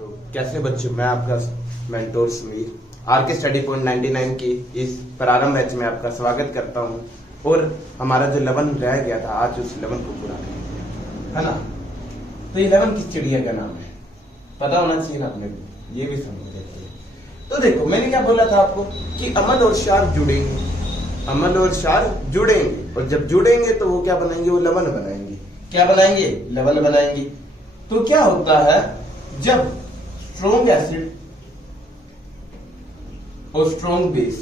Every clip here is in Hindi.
तो कैसे बच्चों, मैं आपका मेंटोर समीर आर के स्टडी पॉइंट 99 की इस प्रारंभ बैच में आपका स्वागत करता हूं। और हमारा जो 11 रह गया था, आज उस 11 को पूरा कर दिया है ना। तो 11 किस चिड़िया का नाम है पता होना चाहिए ना अपने को, ये भी समझ लेते हैं। तो देखो, मैंने क्या बोला था आपको कि अमल और शार जुड़ेंगे, अमल और शार जुड़ेंगे, और जब जुड़ेंगे तो वो क्या बनाएंगे, वो 11 बनाएंगे। क्या बनाएंगे? 11 बनाएंगे। तो क्या होता है, जब स्ट्रॉन्ग एसिड और स्ट्रॉन्ग बेस,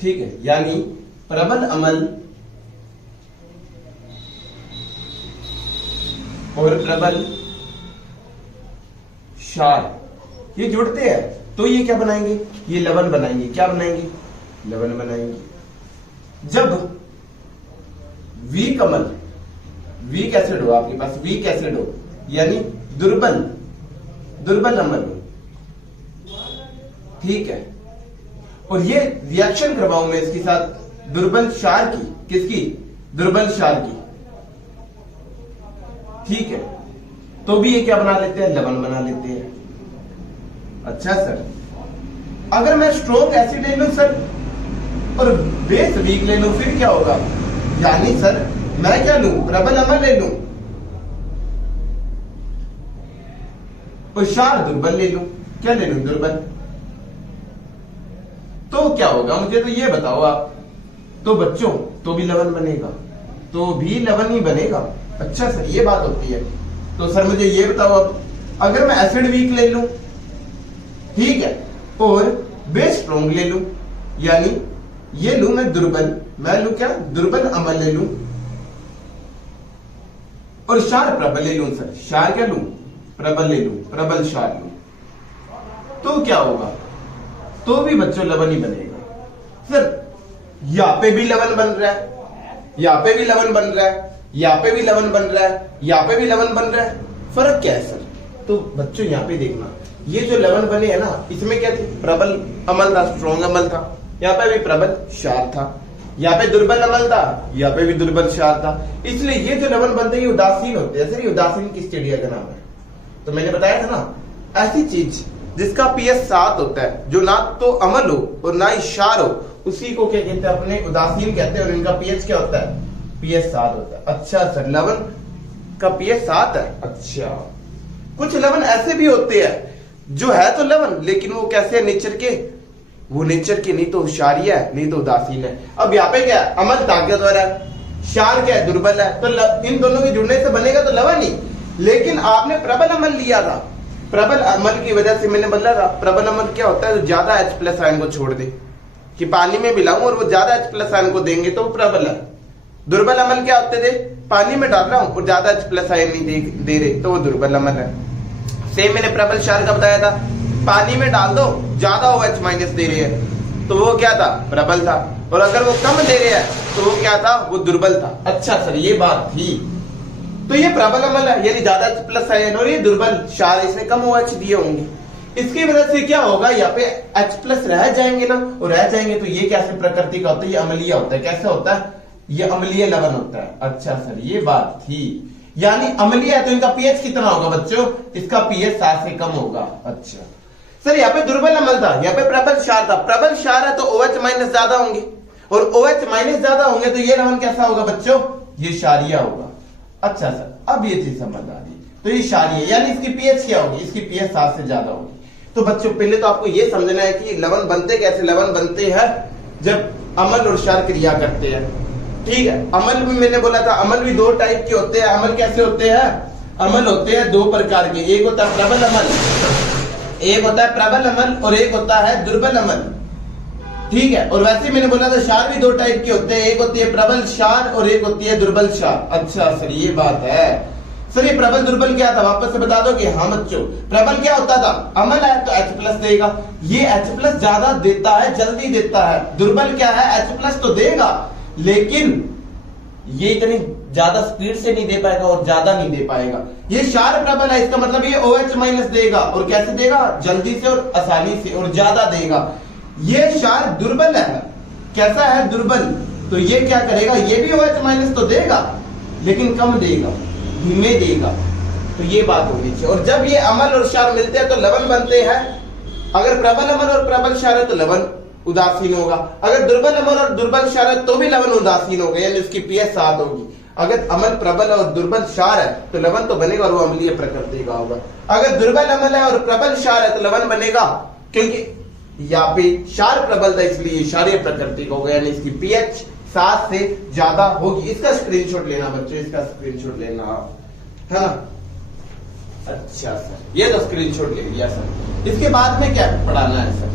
ठीक है, यानी प्रबल अमल और प्रबल क्षार ये जुड़ते हैं, तो ये क्या बनाएंगे, ये 11 बनाएंगे। क्या बनाएंगे? 11 बनाएंगे। जब वीक अमल, वीक एसिड हो आपके पास, वीक एसिड हो यानी दुर्बल अमल हो, ठीक है, और ये रिएक्शन करवाऊं मैं इसके साथ दुर्बल क्षार की, किसकी? दुर्बल क्षार की, ठीक है, तो भी ये क्या बना लेते हैं, 11 बना लेते हैं। अच्छा सर, अगर मैं स्ट्रॉन्ग एसिड ले लूं सर और बेस वीक ले लूं, फिर क्या होगा? यानी सर मैं क्या लूं, प्रबल अमल ले लूं और क्षार दुर्बल ले लूं। क्या ले लूं? दुर्बल। तो क्या होगा, मुझे तो ये बताओ आप। तो बच्चों, तो भी 11 बनेगा, तो भी 11 ही बनेगा। अच्छा सर, ये बात होती है। तो सर मुझे ये बताओ, अब अगर मैं एसिड वीक ले लूं, ठीक है, और बेस स्ट्रॉन्ग ले लूं, यानी ये लूं मैं दुर्बल, मैं लूं क्या, दुर्बल अमल ले लूं, और क्षार प्रबल ले लूं। सर क्षार क्या लूं, प्रबल ले लूं, प्रबल क्षार लूं, तो क्या होगा? तो भी बच्चों 11 ही बनेगा। सर यहां पे भी 11 बन रहा है, यहां पे भी 11 बन रहा है, यहां पे भी 11 बन रहा है, यहां पे भी 11 बन रहा है, फर्क क्या है सर? तो बच्चों यहां पे देखना, ये जो 11 बने हैं ना, इसमें क्या थी, प्रबल अमल था, स्ट्रॉन्ग अमल था, यहाँ पे भी प्रबल क्षार था, यहाँ पे दुर्बल अमल था, यहाँ पे भी दुर्बल क्षार था। इसलिए ये जो 11 बनते हैं ये उदासीन होते हैं। सर ये उदासीन किस चिड़िया का नाम है? तो मैंने बताया था ना, ऐसी चीज जिसका पीएच 7 होता है, जो ना तो अमल हो और ना ही क्षार हो, उसी को क्या कहते हैं, अपने उदासीन कहते हैं, और इनका पीएच क्या होता है, पीएच 7 होता है। अच्छा सर, 11 का पीएच 7 है। अच्छा, कुछ 11 ऐसे भी होते हैं जो है तो 11 लेकिन वो कैसे है, नेचर के, वो नेचर के नहीं तो क्षारीय है, नहीं तो उदासीन है। अब यहाँ पे क्या है, अमल ताकतवर है, क्षार क्या है, दुर्बल है, तो इन दोनों के जुड़ने से बनेगा तो 11 ही। लेकिन आपने प्रबल अमल लिया था, प्रबल अमल की वजह से मैंने बोला था, प्रबल अमल क्या होता है, तो ज्यादा H+ आयन को छोड़ दे, कि पानी में मिलाऊं और वो ज्यादा H+ आयन को देंगे तो प्रबल है। दुर्बल अमल क्या होते थे, पानी में डाल रहा हूं और ज्यादा H+ आयन नहीं दे रहे, तो वो दुर्बल अमल है। सेम मैंने प्रबल क्षार का बताया था, पानी में डाल दो, ज्यादा OH- दे रहे हैं, तो वो क्या था, प्रबल था, और अगर वो कम दे रहे हैं तो वो क्या था, वो दुर्बल था। अच्छा सर, ये बात थी। तो ये प्रबल अमल है, यानी ज्यादा H+ आयन, और ये दुर्बल क्षार, इसने कम OH दिए होंगे। इसकी वजह से क्या होगा, यहाँ पे H+ रह जाएंगे ना, और रह जाएंगे तो ये कैसे प्रकृति का होता है, ये अम्लीय होता है। कैसे होता है, ये अम्लीय लवण होता है। अच्छा सर, ये बात थी, यानी अम्लीय है तो इनका पीएच कितना होगा बच्चों, इसका पीएच 7 से कम होगा। अच्छा सर, यहाँ पे दुर्बल अमल था, यहाँ पे प्रबल क्षार था, प्रबल क्षार है तो OH- ज्यादा होंगे, और OH- ज्यादा होंगे तो ये लवण कैसा होगा बच्चों, ये क्षारीय होगा। अच्छा सर, अब ये चीज समझ आ रही, तो ये क्षारीय, यानी इसकी पीएच क्या होगी, इसकी पीएच 7 से ज्यादा होगी। तो बच्चों पहले तो आपको ये समझना है कि लवण बनते कैसे, लवण बनते हैं जब अमल और क्षार क्रिया करते हैं, ठीक है। अमल भी मैंने बोला था, अमल भी 2 टाइप के होते हैं। अमल कैसे होते हैं, अमल होते हैं 2 प्रकार के, एक होता है प्रबल अमल, एक होता है प्रबल अमल, और एक होता है दुर्बल अमल, ठीक है। और वैसे मैंने बोला था क्षार भी 2 टाइप के होते हैं, एक होती है प्रबल क्षार और एक होती है दुर्बल क्षार। अच्छा सर, ये बात है। सर ये प्रबल दुर्बल क्या था, वापस से बता दो कि हाँ बच्चों, प्रबल क्या होता था, अमल है तो H+ देगा, ये H+ ज्यादा देता है, जल्दी देता है। दुर्बल क्या है, H+ तो देगा लेकिन ये इतनी ज्यादा स्पीड से नहीं दे पाएगा और ज्यादा नहीं दे पाएगा। ये क्षार प्रबल है, इसका मतलब ये OH- देगा, और कैसे देगा, जल्दी से और आसानी से और ज्यादा देगा। ये क्षार दुर्बल है, कैसा है, दुर्बल, तो ये क्या करेगा, ये भी OH- तो देगा लेकिन कम देगा, धीमे देगा। तो ये बात होनी चाहिए। और जब ये अमल और क्षार मिलते हैं तो लवण बनते हैं। अगर प्रबल अमल और प्रबल क्षार है तो लवण उदासीन होगा। अगर दुर्बल अमल और दुर्बल क्षार है तो भी लवण उदासीन होगा, यानी उसकी पीएच 7 होगी। अगर अमल प्रबल और दुर्बल क्षार है तो लवण तो बनेगा और वो अम्लीय प्रकृति का होगा। अगर दुर्बल अमल है और प्रबल क्षार है तो लवण बनेगा, क्योंकि यहाँ पे क्षार प्रबल था इसलिए क्षारीय प्रकृति का होगा, यानी इसकी पीएच 7 से ज्यादा होगी। इसका स्क्रीनशॉट लेना बच्चों, इसका स्क्रीनशॉट लेना, है ना। अच्छा सर, ये तो स्क्रीनशॉट ले लिया सर। इसके बाद में क्या पढ़ाना है सर?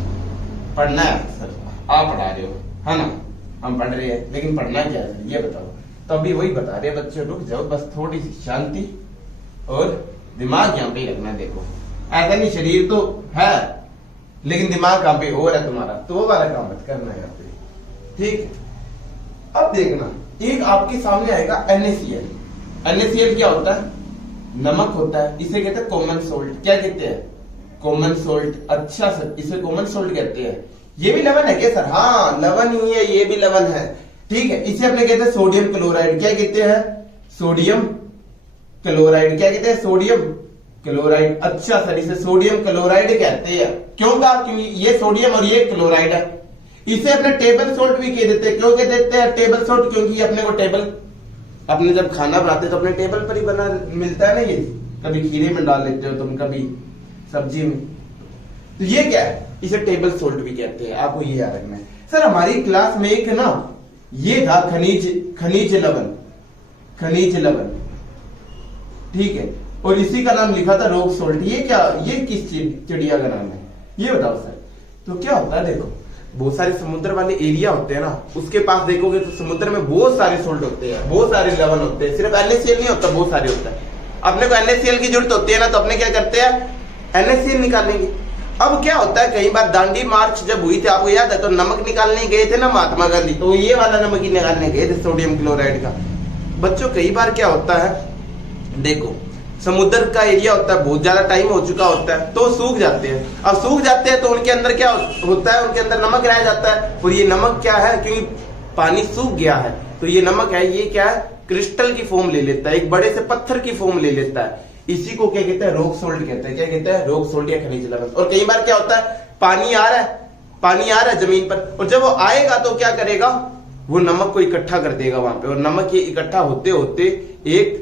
पढ़ना है सर, आप पढ़ा रहे हो, है ना, हम पढ़ रहे हैं, लेकिन पढ़ना क्या है ये बताओ। तो अभी वही बता रहे बच्चों, रुक जाओ बस, थोड़ी सी शांति और दिमाग यहाँ पे रखना। देखो ऐसा नहीं, शरीर तो है लेकिन दिमाग कहाँ पे और है तुम्हारा, तो वो वाला काम मत करना यहाँ पे, ठीक है। अब देखना, एक आपके सामने आएगा NaCl। NaCl क्या होता है? नमक होता है। इसे कहते हैं कॉमन सोल्ट। क्या कहते हैं? Common salt. अच्छा सर, इसे कॉमन सोल्ट कहते हैं। ये भी लवण है क्या सर? हाँ लवण ही है, ये भी लवण है, ठीक है। इसे अपने कहते हैं सोडियम क्लोराइड। क्या कहते हैं? Sodium chloride. क्या कहते हैं? Sodium chloride. अच्छा सर, इसे सोडियम क्लोराइड कहते हैं। क्यों कहा? क्योंकि ये सोडियम और ये क्लोराइड है। इसे अपने टेबल सोल्ट भी कह देते हैं। क्यों कह देते हैं टेबल सोल्ट? क्योंकि ये अपने को टेबल, अपने जब खाना बनाते तो अपने टेबल पर ही बना मिलता है ना। ये कभी खीरे में डाल लेते हो तुम, कभी सब्जी में, तो ये क्या है? इसे टेबल सोल्ट भी कहते हैं। आपको ये याद रखना है सर। हमारी क्लास में एक ना ये था खनिज लवण, खनिज लवण, ठीक है, और इसी का नाम लिखा था रॉक सोल्ट। ये क्या, ये किस चिड़िया का नाम है ये बताओ सर? तो क्या होता है, देखो बहुत सारे समुद्र वाले एरिया होते हैं ना, उसके पास देखोगे तो समुद्र में बहुत सारे सोल्ट होते हैं, बहुत सारे लवण होते हैं। सिर्फ NaCl नहीं होता, बहुत सारे होता है। अपने को NaCl की जरूरत होती है ना, तो अपने क्या करते हैं NaCl निकालेंगे। अब क्या होता है, कई बार दांडी मार्च जब हुई थी, आपको याद है, तो नमक निकालने गए थे ना महात्मा गांधी, तो ये वाला नमक ही निकालने गए थे, सोडियम क्लोराइड का। बच्चों कई बार क्या होता है, देखो समुद्र का एरिया होता है, बहुत ज्यादा टाइम हो चुका होता है तो सूख जाते हैं। अब सूख जाते हैं तो उनके अंदर क्या होता है, उनके अंदर नमक रह जाता है। और ये नमक क्या है, क्योंकि पानी सूख गया है तो ये नमक है, ये क्या है, क्रिस्टल की फॉर्म ले लेता है, एक बड़े से पत्थर की फॉर्म ले लेता है। इसी को क्या कहते हैं, रॉक सोल्ट कहते हैं। क्या कहते हैं? रॉक सोल्ट या खनिज लवण। और कई बार क्या होता है, पानी आ रहा है जमीन पर, और जब वो आएगा तो क्या करेगा, वो नमक को इकट्ठा कर देगा वहां पे। और नमक ये इकट्ठा होते होते एक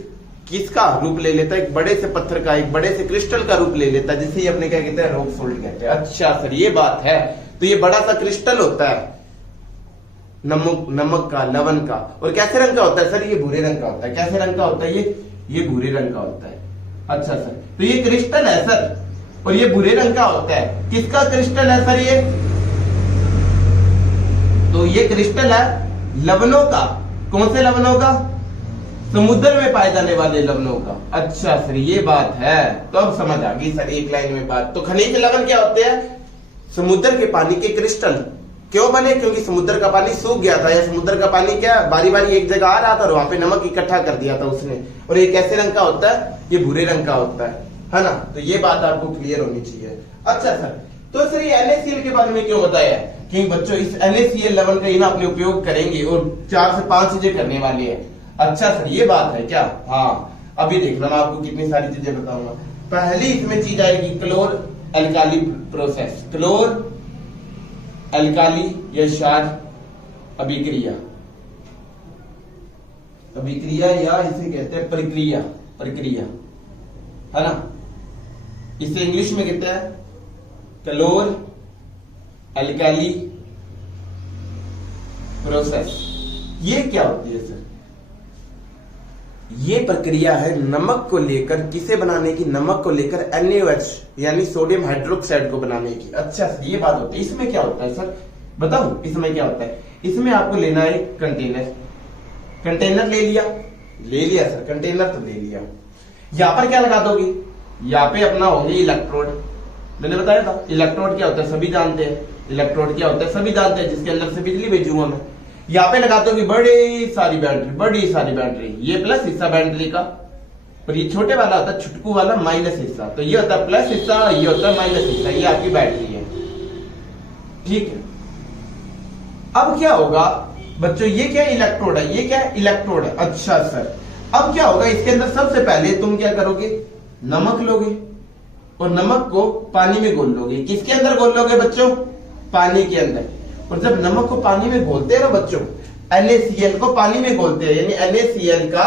किसका रूप ले लेता है, एक बड़े से पत्थर का, एक बड़े से क्रिस्टल का रूप ले लेता है, जिसे अपने क्या कहते हैं, रॉक सोल्ट कहते हैं। अच्छा सर, ये बात है। तो ये बड़ा सा क्रिस्टल होता है नमक का, लवण का। और कैसे रंग का होता है सर? ये भूरे रंग का होता है। कैसे रंग का होता है? ये भूरे रंग का होता है। अच्छा सर, तो ये क्रिस्टल है सर, और ये भूरे रंग का होता है। किसका क्रिस्टल है सर ये? तो ये क्रिस्टल है लवणों का। कौन से लवणों का? समुद्र में पाए जाने वाले लवणों का। अच्छा सर, ये बात है, तो अब समझ आ गई सर एक लाइन में बात। तो खनिज लवण क्या होते हैं? समुद्र के पानी के क्रिस्टल। क्यों बने? क्योंकि समुद्र का पानी सूख गया था, या समुद्र का पानी क्या बारी बारी एक जगह आ रहा था और वहां पे नमक इकट्ठा कर दिया था उसने। और ये कैसे रंग का होता है? ये भूरे रंग का होता है ना। तो ये बात आपको क्लियर होनी चाहिए। अच्छा सर, तो सर ये NaCl के बारे में क्यों बताया है? क्योंकि बच्चों इस NaCl लवण का ही ना अपने उपयोग करेंगे और 4 से 5 चीजें करने वाली है। अच्छा सर, ये बात है क्या? हाँ, अभी देखना मैं आपको कितनी सारी चीजें बताऊंगा। पहली इसमें चीज आएगी क्लोर अल्काली प्रोसेस। क्लोर अल्काली या क्षार अभिक्रिया, अभिक्रिया या इसे कहते हैं प्रक्रिया, प्रक्रिया, है ना। इसे इंग्लिश में कहते हैं क्लोर अल्काली प्रोसेस। ये क्या होती है सर? ये प्रक्रिया है नमक को लेकर, किसे बनाने की? नमक को लेकर NaOH यानी सोडियम हाइड्रोक्साइड को बनाने की। अच्छा सर, ये बात होती है। इसमें क्या होता है सर, बताऊं इसमें क्या होता है? इसमें आपको लेना है कंटेनर। कंटेनर ले लिया सर, कंटेनर तो ले लिया। यहां पर क्या लगा दोगे? यहाँ पे अपना होंगे इलेक्ट्रोड। मैंने बताया था इलेक्ट्रोड क्या होता है, सभी जानते हैं। इलेक्ट्रोड क्या होता है, सभी जानते हैं, जिसके अंदर से बिजली भेजूंगा मैं। यहाँ पे लगाते हो बड़ी सारी बैटरी, ये प्लस हिस्सा बैटरी का, और ये छोटे वाला होता है छुटकू वाला माइनस हिस्सा। तो ये होता है प्लस हिस्सा, ये होता है माइनस हिस्सा, ये आपकी बैटरी है, ठीक है। अब क्या होगा बच्चों, ये क्या इलेक्ट्रोड है, ये क्या इलेक्ट्रोड है। अच्छा सर, अब क्या होगा, इसके अंदर सबसे पहले तुम क्या करोगे, नमक लोगे और नमक को पानी में घोल लोगे। किसके अंदर घोल लोगे बच्चों, पानी के अंदर। और जब नमक को पानी में घोलते हैं ना बच्चों, NaCl को पानी में घोलते हैं, यानी NaCl का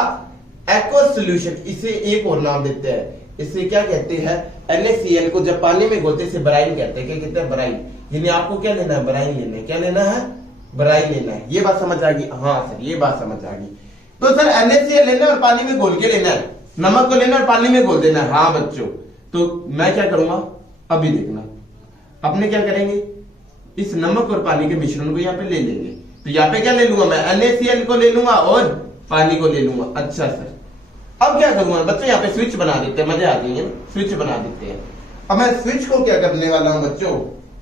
एक्वस सोल्यूशन, इसे एक और नाम देते हैं, इसे क्या कहते हैं, NaCl को जब पानी में घोलते इसे ब्राइन कहते हैं। क्या कहते हैं, ब्राइन। यानी आपको क्या लेना है, ब्राइन लेना है। क्या लेना है, ब्राइन लेना है। ये बात समझ आ गई, हाँ सर ये बात समझ आ गई। तो सर NaCl लेना है और पानी में घोल के लेना है, नमक को लेना और पानी में घोल देना है। हाँ बच्चों, तो मैं क्या करूंगा, अभी देखना, अपने क्या करेंगे, इस नमक और पानी के मिश्रण को यहाँ पे ले लेंगे। तो यहाँ पे क्या ले लूंगा मैं, NaCl को ले लूंगा और पानी को ले लूंगा। अच्छा सर, अब क्या करूंगा बच्चों, यहाँ पे स्विच बना देते हैं, मजा आ गई है, स्विच बना देते हैं। अब मैं स्विच को क्या करने वाला हूँ बच्चों,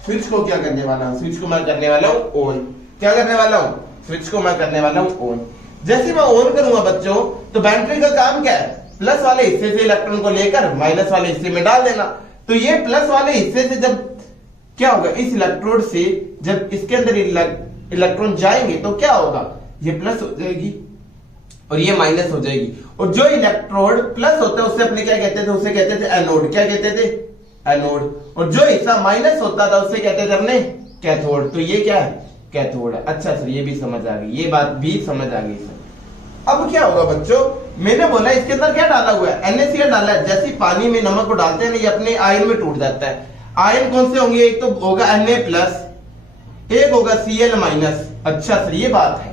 स्विच को क्या करने वाला हूँ, स्विच को मैं करने वाला हूँ ऑन। क्या करने वाला हूँ, स्विच को मैं करने वाला हूँ ऑन। जैसे मैं ऑन करूंगा बच्चों, तो बैटरी का काम क्या है, प्लस वाले हिस्से से इलेक्ट्रॉन को लेकर माइनस वाले हिस्से में डाल देना। तो ये प्लस वाले हिस्से से जब क्या होगा, इस इलेक्ट्रोड से जब इसके अंदर इलेक्ट्रॉन जाएंगे तो क्या होगा, ये प्लस हो जाएगी और ये माइनस हो जाएगी। और जो इलेक्ट्रोड प्लस होता है उसे अपने क्या कहते थे, उसे कहते थे एनोड। क्या कहते थे, एनोड। और जो हिस्सा माइनस होता था उसे कहते थे अपने कैथोड। तो ये क्या है, कैथोड है। अच्छा सर ये भी समझ आ गई, ये बात भी समझ आ गई सर। अब क्या होगा बच्चों, मैंने बोला इसके अंदर क्या डाला हुआ है, NaCl डाला है। जैसे पानी में नमक को डालते हैं ना, ये अपने आयन में टूट जाता है। आयन कौन से होंगे, एक तो होगा Na+, एक होगा Cl-। अच्छा सर ये बात है।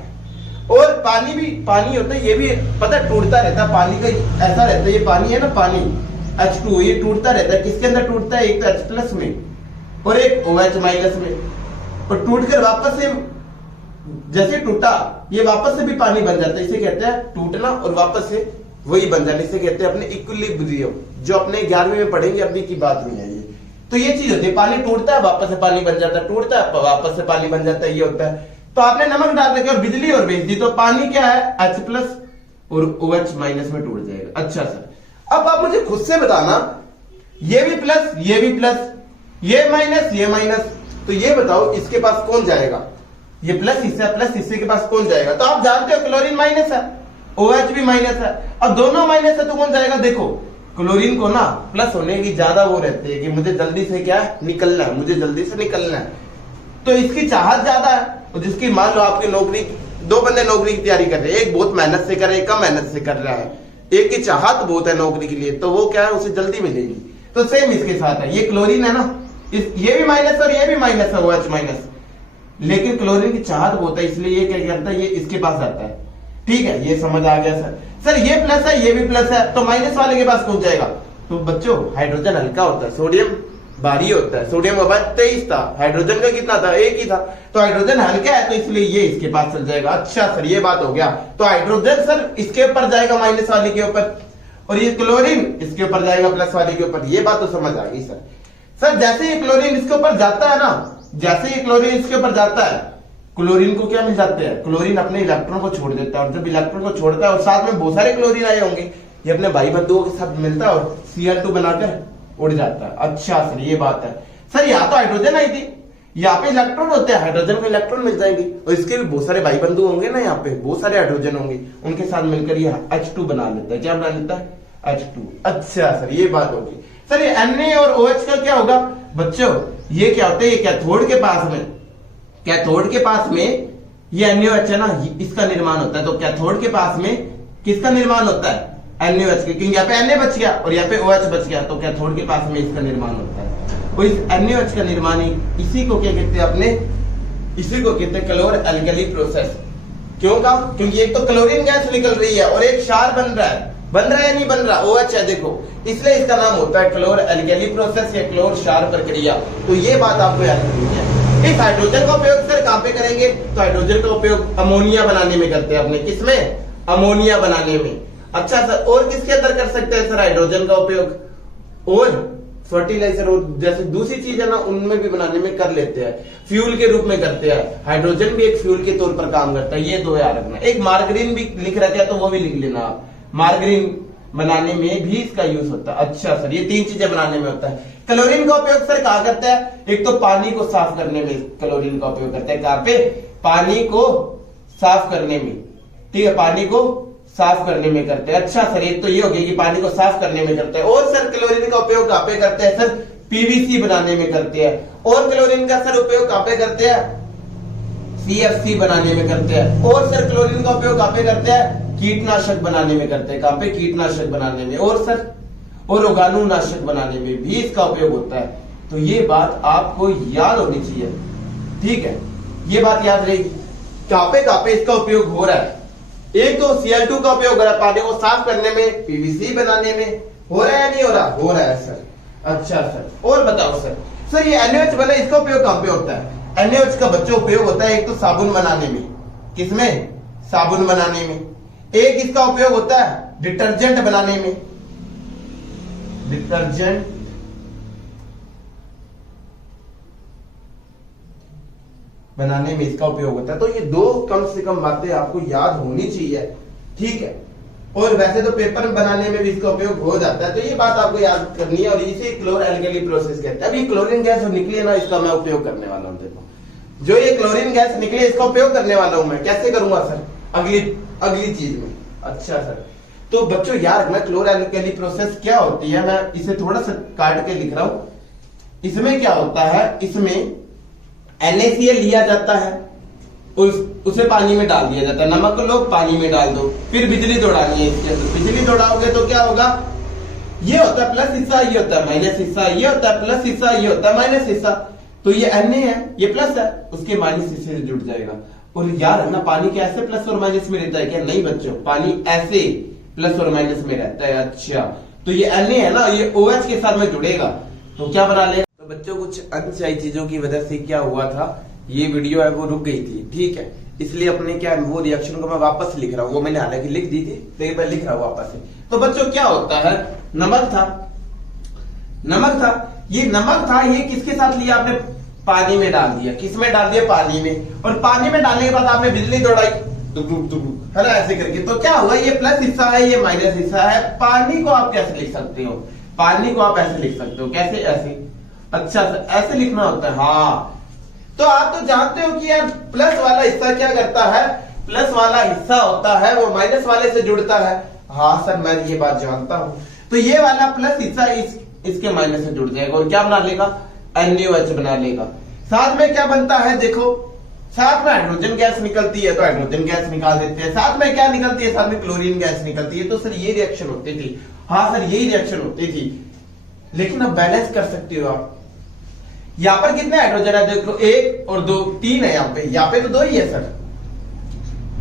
और पानी भी पानी होता है, ये भी पता है टूटता रहता है, पानी का ऐसा रहता है, ये पानी है ना, पानी H2 ये टूटता रहता है। किसके अंदर टूटता है, एक तो H+ में और एक OH- में। और टूटकर वापस से, जैसे टूटा ये वापस से भी पानी बन जाता है, इसे कहते हैं टूटना और वापस से वही बन जाना, इसे कहते हैं अपने इक्विलिब्रियम, जो अपने 11वीं में पढ़ेंगे, अभी की बात नहीं है ये। तो ये चीज होती है, पानी टूटता है वापस से पानी बन जाता है, टूटता है वापस से पानी बन जाता है, ये होता है। तो आपने नमक डाल रखे और बिजली और भेज दी, तो पानी क्या है, H+ और OH- में टूट जाएगा। अच्छा सर, अब आप मुझे खुद से बताना, ये भी प्लस, ये भी प्लस, ये माइनस, ये माइनस, तो ये बताओ इसके पास कौन जाएगा, ये प्लस हिस्सा प्लस हिस्से के पास कौन जाएगा। तो आप जानते हो क्लोरीन माइनस है, OH भी माइनस है। अब दोनों माइनस है तो कौन जाएगा, देखो क्लोरीन को ना प्लस होने की ज्यादा वो रहती है कि मुझे जल्दी से क्या है, निकलना है, मुझे जल्दी से निकलना है, तो इसकी चाहत ज्यादा है। और जिसकी मान लो आपकी नौकरी, दो बंदे नौकरी की तैयारी कर रहे हैं, एक बहुत मेहनत से कर रहा है, एक कम मेहनत से कर रहा है, एक की चाहत बहुत है नौकरी के लिए, तो वो क्या है, उसे जल्दी मिलेगी। तो सेम इसके साथ है, ये क्लोरीन है ना, ये भी माइनस और ये भी माइनस है, OH-, लेकिन क्लोरीन की चाहत बहुत है, इसलिए ये क्या करता है, ये इसके पास जाता है। ठीक है, ये समझ आ गया सर। सर ये प्लस है, ये भी प्लस है, तो माइनस वाले के पास कौन जाएगा। तो बच्चों हाइड्रोजन हल्का होता है, सोडियम भारी होता है। सोडियम का 23 था, हाइड्रोजन का कितना था, 1 ही था, तो हाइड्रोजन हल्का है, तो इसलिए ये इसके पास चल जाएगा। अच्छा सर ये बात हो गया, तो हाइड्रोजन सर इसके ऊपर जाएगा माइनस वाले के ऊपर, और ये क्लोरीन इसके ऊपर जाएगा प्लस वाले के ऊपर। ये बात तो समझ आ गई सर। सर जैसे ये क्लोरीन इसके ऊपर जाता है ना, जैसे ये क्लोरीन इसके ऊपर जाता है, क्लोरीन को क्या मिल जाते हैं, क्लोरीन अपने इलेक्ट्रॉन को छोड़ देता है, और जब इलेक्ट्रॉन को छोड़ता है और साथ में बहुत सारे क्लोरीन आए होंगे, ये अपने भाई बंधुओं के साथ मिलता है और Cl2 बनाकर उड़ जाता है। अच्छा सर ये बात है। सर यहाँ तो हाइड्रोजन आई थी, यहाँ पे इलेक्ट्रॉन होते हैं, हाइड्रोजन को इलेक्ट्रॉन मिल जाएंगे, और इसके भी बहुत सारे भाई बंधु होंगे ना, यहाँ पे बहुत सारे हाइड्रोजन होंगे, उनके साथ मिलकर ये H2 बना लेता है। क्या बना लेता है, H2। अच्छा सर ये बात होगी। सर ये Na और OH का क्या होगा बच्चों, ये क्या होता है, ये कैथोड के पास में, कैथोड के पास में ये NaOH है ना, इसका निर्माण होता है। तो कैथोड के पास में किसका निर्माण होता है, NaOH के, क्योंकि यहाँ पे Na बच गया और यहाँ पे OH बच गया, तो कैथोड के पास में इसका निर्माण होता है। और इस NaOH का निर्माण ही, इसी को क्या कहते हैं अपने, इसी को कहते हैं क्लोर एल्कली प्रोसेस। क्यों कहा, क्योंकि एक तो क्लोरीन गैस निकल रही है और एक क्षार बन रहा है या नहीं बन रहा, OH है देखो, इसलिए इसका नाम होता है क्लोर एल्कली प्रोसेस या क्लोर क्षार प्रक्रिया। तो ये बात आपको याद रखनी है। इस हाइड्रोजन का उपयोग सर कहां पे करेंगे, तो हाइड्रोजन का उपयोग अमोनिया बनाने में करते हैं अपने, किसमें, अमोनिया बनाने में। अच्छा सर और किसके अंदर कर सकते हैं सर हाइड्रोजन का उपयोग, और फर्टिलाइजर और जैसे दूसरी चीज है ना, उनमें भी बनाने में कर लेते हैं, फ्यूल के रूप में करते हैं। हाइड्रोजन भी एक फ्यूल के तौर पर काम करता है, ये दो याद रखना। एक मार्गरीन भी लिख रखा है तो वो भी लिख लेना आप, मार्गरीन बनाने में भी इसका यूज होता है। अच्छा सर ये 3 चीजें बनाने में होता है। क्लोरीन का उपयोग सर कहां करता है, एक तो पानी को साफ करने में क्लोरीन का उपयोग करता है, कहां पे, पानी को साफ करने में। ठीक है, पानी को साफ करने में करते हैं। अच्छा सर, एक तो ये हो गया कि पानी को साफ करने में करते हैं। और सर क्लोरीन का उपयोग कहां पे करते हैं सर? पीवीसी बनाने में करते हैं। और क्लोरीन का सर उपयोग कहां पे करते हैं? सीएफसी बनाने में करते हैं। और सर क्लोरीन का उपयोग कहां पे करते हैं? कीटनाशक बनाने में करते हैं। कहां पे? कीटनाशक बनाने में। और सर और रोगाणुनाशक बनाने में भी इसका उपयोग होता है। तो ये बात आपको याद होनी चाहिए, ठीक है? ये बात याद रहेगी। कहां पे इसका उपयोग हो रहा है? एक तो Cl2 का उपयोग हो रहा है पानी को साफ करने में, पीवीसी बनाने में। हो रहा है नहीं हो रहा? हो रहा है सर। अच्छा सर, और बताओ सर। सर ये NaOH बना, इसका उपयोग कहां पे होता है? NaOH का बच्चों उपयोग होता है एक तो साबुन बनाने में। किसमें? साबुन बनाने में। एक इसका उपयोग होता है डिटर्जेंट बनाने में। डिटर्जेंट बनाने में इसका उपयोग होता है। तो ये दो कम से कम बातें आपको याद होनी चाहिए, ठीक है? और वैसे तो पेपर बनाने में भी इसका उपयोग हो जाता है, तो ये बात आपको याद करनी है। और इसे क्लोर एल्कली प्रोसेस कहते हैं। अभी क्लोरीन गैस जो निकली है ना, इसका मैं उपयोग करने वाला हूं। देखो, जो ये क्लोरीन गैस निकली, इसका उपयोग करने वाला हूं मैं। कैसे करूंगा सर? अगली चीज में। अच्छा सर, तो बच्चों याद रखना क्लोर एल्कली प्रोसेस क्या होती है। मैं इसे थोड़ा सा काट के लिख रहा हूं। इसमें क्या होता है? इसमें NaCl लिया जाता है, उसे पानी में डाल दिया जाता है। नमक को लोग पानी में डाल दो, फिर बिजली दौड़ानी है इसके अंदर। बिजली दौड़ाओगे तो क्या होगा? ये होता है प्लस हिस्सा, ये होता है माइनस हिस्सा, ये होता है प्लस हिस्सा, ये होता है माइनस हिस्सा। तो ये Na है, ये प्लस है, उसके माइनस हिस्से से जुड़ जाएगा। और यार है ना, पानी के ऐसे प्लस और माइनस में रहता है क्या? नहीं बच्चों, पानी ऐसे प्लस और माइनस में रहता है। अच्छा, तो ये Na है ना, ये OH के साथ में जुड़ेगा तो क्या बना लेगा? तो बच्चों कुछ अनचाही चीजों की वजह से क्या हुआ था, ये वीडियो है वो रुक गई थी, ठीक है? इसलिए अपने क्या वो रिएक्शन को मैं वापस लिख रहा हूँ। वो मैंने हालांकि लिख दी थी, लेकिन मैं लिख रहा हूँ वापस से। तो बच्चों क्या होता है? नमक था, ये नमक था, ये किसके साथ लिया आपने? पानी में डाल दिया। किस में डाल दिया? पानी में। और पानी में डालने के बाद आपने बिजली दौड़ाई, है ना, ऐसे करके। तो क्या हुआ? ये प्लस हिस्सा है, ये माइनस हिस्सा है। पानी को आप कैसे लिख सकते हो? पानी को आप ऐसे लिख सकते हो। कैसे? ऐसे। अच्छा सर, ऐसे लिखना होता है। हाँ, तो आप तो जानते हो कि यार प्लस वाला हिस्सा क्या करता है? प्लस वाला हिस्सा होता है वो माइनस वाले से जुड़ता है। हाँ सर, मैं ये बात जानता हूं। तो ये वाला प्लस हिस्सा इसके माइनस से जुड़ जाएगा और क्या बना लेगा? NaOH बना लेगा। साथ में क्या बनता है? देखो, साथ में हाइड्रोजन गैस निकलती है, तो हाइड्रोजन गैस निकाल देते हैं। साथ में क्या निकलती है? साथ में क्लोरीन गैस निकलती है। तो सर ये रिएक्शन होती थी। हाँ सर, यही रिएक्शन होती थी। लेकिन अब बैलेंस कर सकते हो आप। यहां पर कितने हाइड्रोजन है? देखो, 1 और 2, 3 है यहाँ पे तो 2 ही है सर।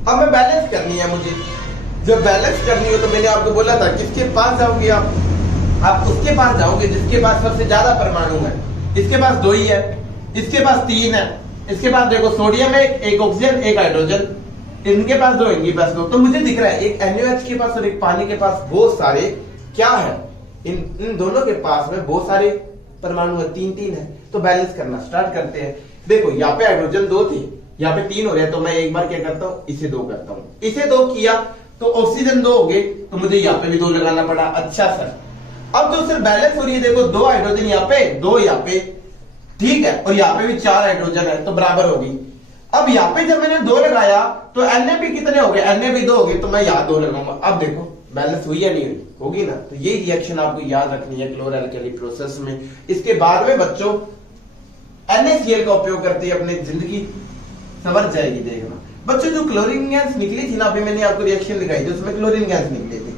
अब मैं बैलेंस करनी है मुझे। जब बैलेंस करनी हो तो मैंने आपको बोला था किसके पास जाओगे आप उसके पास जाओगे जिसके पास सबसे ज्यादा परमाणु है। इसके पास 2 ही है, इसके पास 3 है, इसके पास देखो सोडियम है, एक ऑक्सीजन, एक हाइड्रोजन। इनके पास 2, इनके पास 2। तो मुझे दिख रहा है एक NaOH के पास और एक पानी के पास बहुत सारे क्या है? इन दोनों के पास में बहुत सारे परमाणु है, 3 है। तो बैलेंस करना स्टार्ट करते हैं। देखो, यहाँ पे हाइड्रोजन 2 थे, यहाँ पे 3 हो रहे हैं। तो मैं एक बार क्या करता हूँ? इसे 2 करता हूँ। इसे 2 किया तो ऑक्सीजन 2 हो गए, तो मुझे यहाँ पे भी 2 लगाना पड़ा। अच्छा सर, अब तो सर बैलेंस हो रही है। देखो, 2 हाइड्रोजन यहाँ पे, 2 यहाँ पे, ठीक है? और यहाँ पे भी 4 हाइड्रोजन है, तो बराबर होगी। अब यहाँ पे जब मैंने 2 लगाया तो Na भी कितने हो गए? Na भी 2 हो गए, तो मैं यहाँ 2 लगाऊंगा। अब देखो बैलेंस हुई या नहीं हुई? होगी ना। तो ये रिएक्शन आपको याद रखनी है क्लोर एल्कली प्रोसेस में। इसके बाद में बच्चों NaCl का उपयोग करते अपनी जिंदगी संवर जाएगी। देखना बच्चों, जो क्लोरीन गैस निकली थी ना, अभी मैंने आपको रिएक्शन दिखाई थी, उसमें क्लोरीन गैस निकली थी।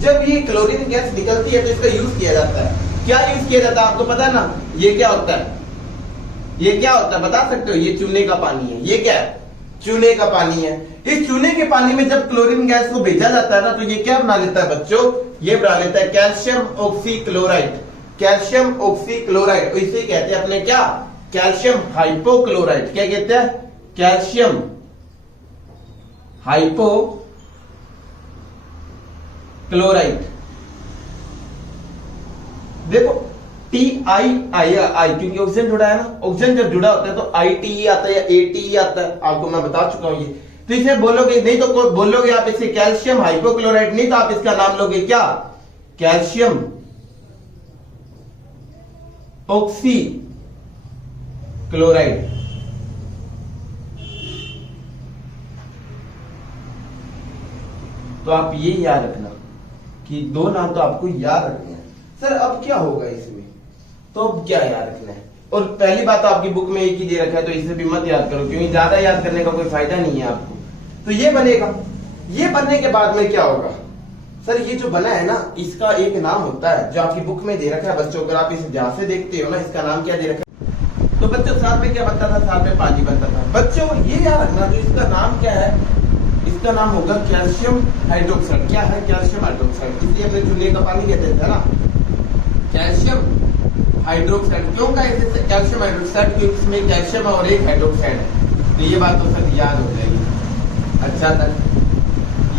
जब ये क्लोरीन गैस निकलती है तो इसका यूज किया जाता है। क्या यूज किया जाता है आपको पता है ना? ये क्या होता है? ये क्या होता है बता सकते हो? ये चूने का पानी है। ये क्या है? चूने का पानी है। इस चूने के पानी में जब क्लोरीन गैस को भेजा जाता है ना, तो ये क्या बना लेता है बच्चों? ये बना लेता है कैल्शियम ऑक्सीक्लोराइड। कैल्शियम ऑक्सीक्लोराइड, इसे कहते हैं अपने क्या? Calcium hypochlorite. क्या कहते हैं? Calcium hypochlorite. देखो, TiI, क्योंकि ऑक्सीजन जुड़ा है ना। ऑक्सीजन जब जुड़ा होता है तो ITE आता है या ATE आता है, आपको मैं बता चुका हूं ये। तो इसे बोलोगे नहीं तो बोलोगे आप इसे कैल्शियम हाइपोक्लोराइड, नहीं तो आप इसका नाम लोगे क्या? Calcium oxy chloride. तो आप ये याद रखना कि 2 नाम तो आपको याद रखने हैं। सर अब क्या होगा इसमें, तो अब क्या याद रखना है? और पहली बात तो आपकी बुक में एक ही दे रखा है, तो इसे भी मत याद करो, क्योंकि ज्यादा याद करने का कोई फायदा नहीं है आपको। तो ये बनेगा, ये बनने के बाद में क्या होगा? सर ये जो बना है ना, इसका एक नाम होता है जो आपकी बुक में दे रखा है बच्चों। अगर आप इसे ध्यान से देखते हो ना, इसका नाम क्या दे रखा है? तो बच्चों साथ में क्या बनता था? साथ में पानी बनता था। बच्चों ये याद रखना, जो इसका नाम क्या है, इसका नाम होगा कैल्शियम हाइड्रोक्साइड। क्या है? Calcium hydroxide. इसलिए अपने चूल्हे का पानी कहते थे ना कैल्शियम हाइड्रोक्साइड। क्यों का इसे कैल्शियम हाइड्रोक्साइड? क्योंकि इसमें कैल्शियम और एक हाइड्रोक्साइड है। तो ये बात तो सर याद हो जाएगी। अच्छा सर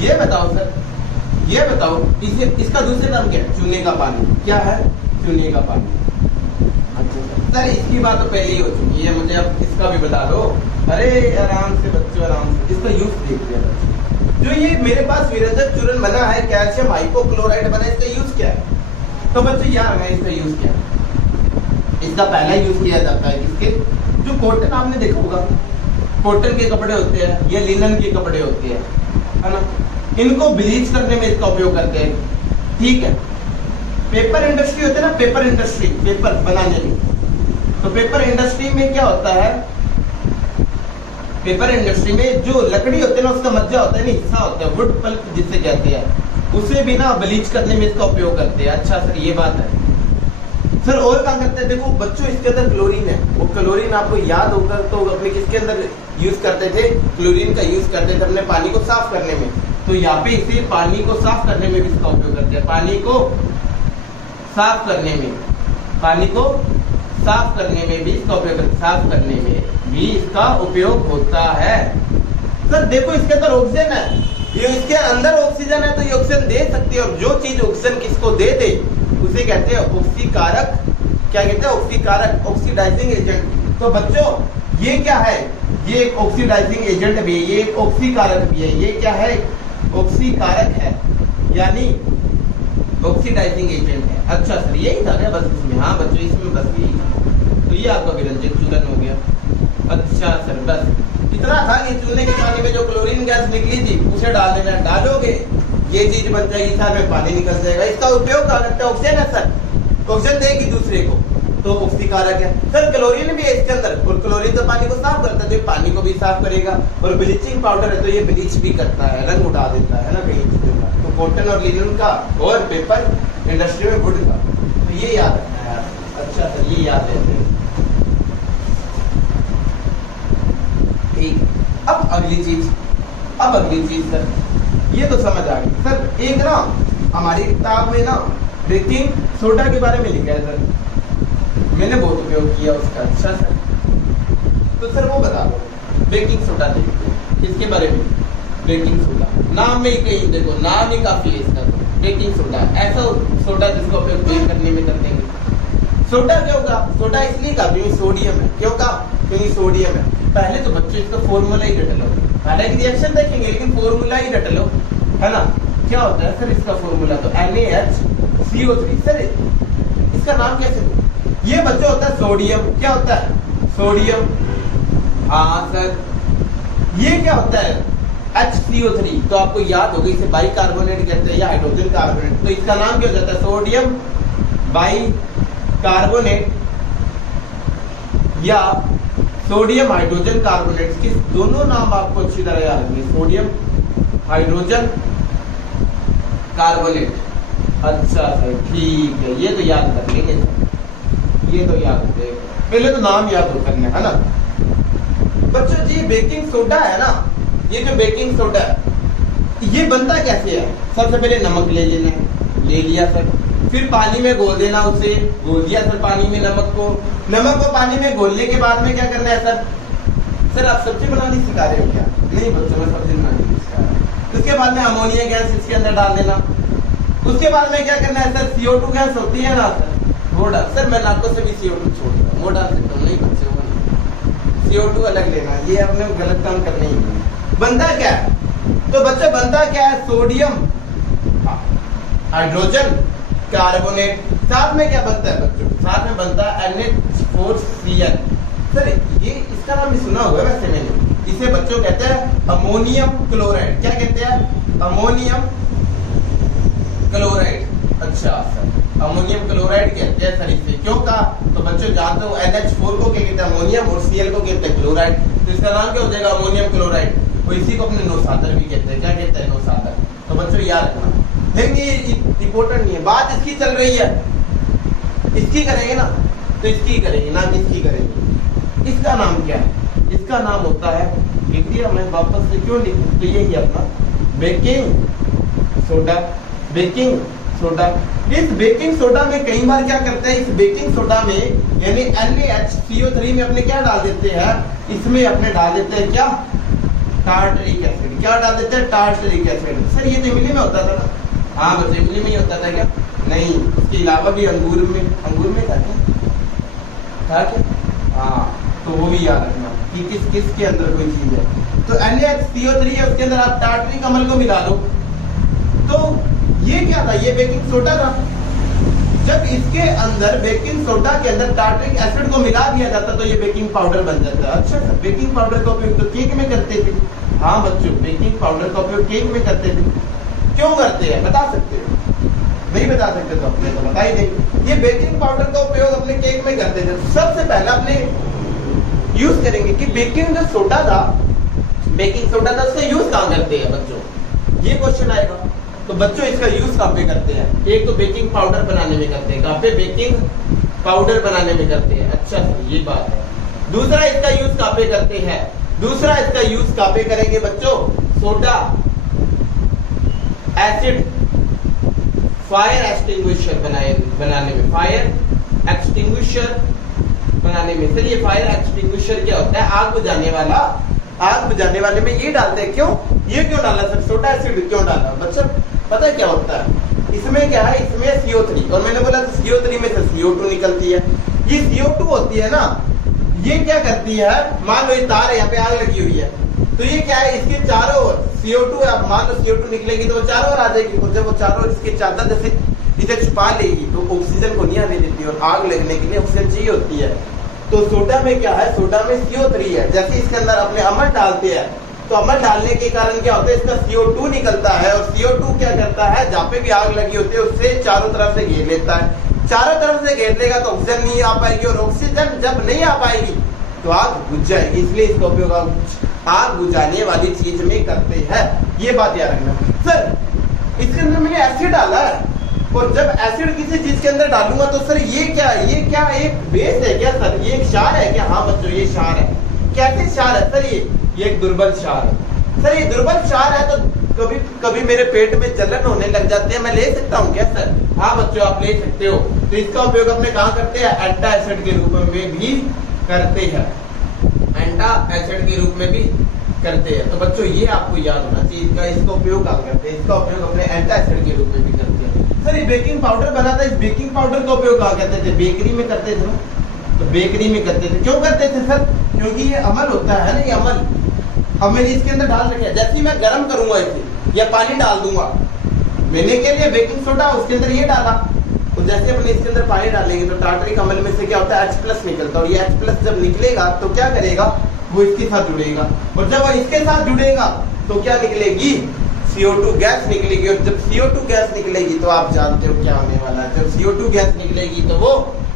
ये बताओ, सर ये बताओ, इसे इसका दूसरा नाम क्या है? चूने का पानी। क्या है? चूने का पानी। अच्छा सर इसकी बात तो पहले ही हो चुकी है, मुझे अब इसका भी बता दो। अरे आराम से बच्चों, आराम से इसका यूज देखते हैं बच्चों। जो ये मेरे पास विरंजक चूर्ण बना है, कैल्शियम हाइपोक्लोराइड बना है, इसका यूज क्या है? तो बच्चों यार मैं इसका यूज क्या है? इसका पहला यूज किया जाता है किसके? जो कॉटन आपने देखा होगा, कॉटन के कपड़े होते हैं या लिनन के कपड़े होते हैं, है ना, इनको ब्लीच करने में इसका उपयोग करते हैं। ठीक है, पेपर इंडस्ट्री होती है ना, पेपर इंडस्ट्री, पेपर बनाने में। तो पेपर इंडस्ट्री में क्या होता है? पेपर इंडस्ट्री में जो लकड़ी होती है ना, उसका मज्जा होता है ना, हिस्सा होता है, वुड पल्प जिसे कहते हैं, उसे भी ना ब्लीच करने में इसका उपयोग करते हैं। अच्छा सर ये बात है। सर और क्या करते हैं? देखो बच्चों इसके अंदर क्लोरीन है, वो क्लोरीन आपको याद होगा, तो अपने किसके अंदर यूज करते थे? क्लोरीन का यूज करते थे अपने पानी को साफ करने में। तो यहाँ पे इसे पानी को साफ करने में भी इसका उपयोग करते हैं। पानी को साफ करने में, पानी को साफ करने में भी इसका उपयोग करते हैं। साफ करने में भी इसका उपयोग होता है। सर देखो इसके अंदर ऑक्सीजन है, ये इसके अंदर ऑक्सीजन है, तो ये ऑक्सीजन दे सकती है। और जो चीज ऑक्सीजन किसको दे दे उसे कहते हैं ऑक्सीकारक। क्या कहते हैं? ऑक्सीकारक, ऑक्सीडाइजिंग एजेंट। तो बच्चों ये क्या है? ये एक ऑक्सीडाइजिंग एजेंट भी है, ये एक ऑक्सीकारक भी है। ये क्या है? ऑक्सीकारक है, यानी ऑक्सीडाइजिंग एजेंट है। अच्छा सर यही था क्या बस इसमें? हाँ बच्चों इसमें बस यही था। तो ये आपका विरंजक चूर्ण हो गया। अच्छा सर बस इतना था कि चूल्हे के पानी में जो क्लोरीन गैस निकली थी उसे डाल देना, डालोगे ये चीज बन जाएगी, साथ में पानी निकल जाएगा। इसका उपयोग क्या करते हैं? ऑक्सीजन है सर, ऑक्सीजन देगी दूसरे को, तो ऑक्सीकारक है। सर क्लोरीन भी है इसके अंदर, और क्लोरीन तो पानी को साफ करता है, तो पानी को भी साफ करेगा। और ब्लीचिंग पाउडर है, तो ये ब्लीच भी करता है, रंग उड़ा देता है ना कहीं चीजों का। तो कॉटन और लिनन का और पेपर इंडस्ट्री में वुड का, तो ये याद रखना है यार। अच्छा सर ये याद रहते हैं। ठीक, अब अगली चीज सर ये तो समझ आ गई। सर एक ना हमारी किताब में ना बेकिंग सोडा के बारे में लिखा है सर, मैंने बहुत उपयोग किया उसका। अच्छा सर तो सर वो बता दो, बेकिंग सोडा देखते हैं इसके बारे में। बेकिंग सोडा नाम में ही कहीं देखो, नाम ही काफी है इसका। बेकिंग सोडा ऐसा सोडा जिसका उपयोग बेक करने में करते हैं। सोडा क्या होगा? सोडा इसलिए कहा क्योंकि सोडियम है। क्यों कहा? क्योंकि सोडियम है। पहले तो बच्चों इसका फॉर्मूला ही रट लो, हालांकि रिएक्शन देखेंगे लेकिन फॉर्मूला ही रट लो, है ना। क्या होता है सर इसका फॉर्मूला? तो NaHCO3। सर इसका नाम कैसे दो? ये बच्चों होता है सोडियम। क्या होता है? सोडियम। हाँ सर ये क्या होता है? HCO3। तो आपको याद होगा इसे बाई कार्बोनेट कहते हैं या हाइड्रोजन कार्बोनेट। तो इसका नाम क्या हो जाता है? सोडियम बाई कार्बोनेट या सोडियम हाइड्रोजन कार्बोनेट। किस दोनों नाम आपको अच्छी तरह याद रखिए, सोडियम हाइड्रोजन कार्बोनेट। अच्छा सर ठीक है, ये तो याद कर लेंगे, ये तो याद रखेंगे। पहले तो नाम याद हो करना है ना बच्चों जी। बेकिंग सोडा है ना, ये जो बेकिंग सोडा है ये बनता कैसे है? सबसे पहले नमक ले लेना है, ले लिया सर, फिर पानी में घोल देना, उसे घोल दिया सर पानी में नमक को पानी में घोलने के बाद में क्या करना है सर? सर आप सब्जी बनानी सिखा रहे हो क्या? नहीं बच्चों मैं सब्जी बनानी नहीं सिखा रहा। उसके बाद में अमोनिया गैस इसके अंदर डाल देना। उसके बाद में क्या करना है सर? CO2 गैस होती है ना सर, वो डाल। सर मैं नाकों से भी CO2 छोड़ रहा हूँ, वो डाल देता हूँ। नहीं बच्चों CO2 अलग लेना, ये अपने गलत काम करने ही नहीं। बनता क्या है? तो बच्चे बनता क्या है? Sodium hydrogen carbonate. साथ में क्या बनता है बच्चों? साथ में बनता है NH4Cl। सर ये इसका नाम भी सुना होगा वैसे मैंने। इसे बच्चों कहते हैं अमोनियम क्लोराइड। क्या कहते हैं? Ammonium chloride. अच्छा सर, अमोनियम क्लोराइड कहते हैं सर इसे, क्यों कहा? तो बच्चों जानते हो NH4 को क्या कहते हैं? अमोनियम, और Cl को कहते हैं क्लोराइड, तो इसका नाम क्या हो जाएगा? Ammonium chloride. और इसी को अपने नौसादर भी कहते हैं। क्या कहते हैं? नौसादर। तो बच्चों याद रखना, लेकिन ये इंपॉर्टेंट नहीं है, बात इसकी चल रही है, इसकी करेंगे ना, तो इसकी करेंगे ना, किसकी करेंगे? इसका नाम क्या है? इसका नाम होता है, देखिए मैं वापस से क्यों लिखूं, तो यही अपना बेकिंग सोडा। बेकिंग सोडा, इस बेकिंग सोडा में कई बार क्या करते हैं, इस बेकिंग सोडा में यानी NaHCO3 में अपने क्या डाल देते हैं? इसमें अपने डाल देते हैं क्या? Tartaric acid. क्या डाल देते हैं? Tartaric acid. सर ये तो इमली में होता था ना? हाँ बच्चे, इमली में ही होता था क्या? नहीं, इसके अलावा भी अंगूर में था क्या? हाँ, तो वो भी याद रखना कि किसके अंदर कोई चीज है। तो NaHCO3 है, उसके अंदर आप टार्टरिक अम्ल को मिला दो। तो ये क्या था? ये बेकिंग सोडा था। जब इसके अंदर बेकिंग सोडा के अंदर टार्टरिक एसिड को मिला दिया जाता तो ये बेकिंग पाउडर बन जाता है। अच्छा सर, बेकिंग पाउडर का उपयोग तो केक में करते थे। हाँ बच्चों, बेकिंग पाउडर का उपयोग केक में करते थे। क्यों करते हैं बता सकते हो? नहीं बता सकते तो अपने तो बता ही दे। ये बेकिंग पाउडर का उपयोग अपने केक में करते थे। सबसे पहले अपने यूज करेंगे कि बेकिंग जो सोडा था, बेकिंग सोडा था, उसका यूज कहाँ करते हैं बच्चों? ये क्वेश्चन आएगा। तो बच्चों इसका यूज कहाँ पे करते हैं? एक तो बेकिंग पाउडर बनाने में करते हैं। कहाँ पे? बेकिंग पाउडर बनाने में करते हैं। अच्छा ये बात है। दूसरा इसका यूज कहाँ पे करते हैं? दूसरा इसका यूज कहाँ पे करेंगे बच्चों? सोडा एसिड फायर एक्सटिंग्विशर बनाने में, फायर एक्सटिंग्विशर बनाने में। सर ये फायर एक्सटिंग्विशर क्या होता है? आग बुझाने वाला। आग बुझाने वाले में ये डालते हैं। क्यों? ये क्यों डाला सर? सोडा एसिड क्यों डाला? बच्चों पता है क्या होता है? इसमें क्या है? इसमें CO3, और मैंने बोला CO3 में से CO2 निकलती है। ये CO2 होती है ना, ये क्या करती है? मान लो ये तार है, यहाँ पे आग लगी हुई है, तो ये क्या है? इसके चारों ओर CO2 है। मान लो CO2 निकलेगी तो वो चारों ओर आ जाएगी, और जब वो चारों ओर इसके चादर जैसे इसे छुपा लेगी तो ऑक्सीजन को नहीं आने देती, और आग लगने के लिए ऑक्सीजन चाहिए होती है। तो सोडा में क्या है? सोडा में CO3 है। जैसे इसके अंदर अपने अम्ल डालते हैं, तो अम्ल डालने के कारण क्या होता है? इसका CO2 निकलता है, और CO2 क्या करता है? जहाँ पे भी आग लगी होती है उससे चारों तरफ से घेर लेता है। चारों तरफ से घेर लेगा तो ऑक्सीजन नहीं आ पाएगी, और ऑक्सीजन जब नहीं आ पाएगी तो आग बुझ जाएगी। इसलिए इसका उपयोग आग बुझाने वाली चीज में करते हैं। ये बात याद रखना। सर इसके अंदर मैंने एसिड डाला है, और जब एसिड किसी चीज के अंदर डालूंगा तो सर ये क्या है? ये क्या एक बेस है क्या सर? ये एक क्षार है क्या? हाँ बच्चों, ये क्षार है। कैसे क्षार है सर? ये एक दुर्बल क्षार है। सर ये दुर्बल क्षार है तो कभी कभी मेरे पेट में जलन होने लग जाती है, मैं ले सकता हूँ क्या सर? हाँ बच्चों, आप ले सकते हो। तो इसका उपयोग अपने कहाँ करते हैं? एंटा एसिड के रूप में भी करते हैं। एंटा एसिड के रूप में भी करते हैं। तो बच्चों ये आपको याद होना चाहिए, इसका उपयोग कहाँ करते हैं? इसका उपयोग अपने एंटा एसिड के रूप में भी करते हैं। सर ये बेकिंग पाउडर बनाता है, इस बेकिंग पाउडर का उपयोग कहाँ करते थे? बेकरी में करते थे। तो बेकरी में करते थे। क्यों करते थे सर? क्योंकि ये अमल होता है ना, ये अमल अब मैंने इसके अंदर डाल रखा है। जैसे ही मैं गर्म करूंगा इसे या पानी डाल दूंगा, मैंने के लिए बेकिंग सोडा उसके अंदर ये डाला, तो जैसे अपने इसके अंदर पानी डालेंगे तो टार्टरिक अम्ल में से क्या होता है? H+ निकलता है, और ये H+ जब निकलेगा तो क्या करेगा? वो इसके साथ जुड़ेगा, और जब वो इसके साथ जुड़ेगा तो क्या निकलेगी? CO2 गैस निकलेगी। और जब CO2 गैस निकलेगी तो आप जानते हो क्या होने वाला है? जब CO2 गैस निकलेगी तो वो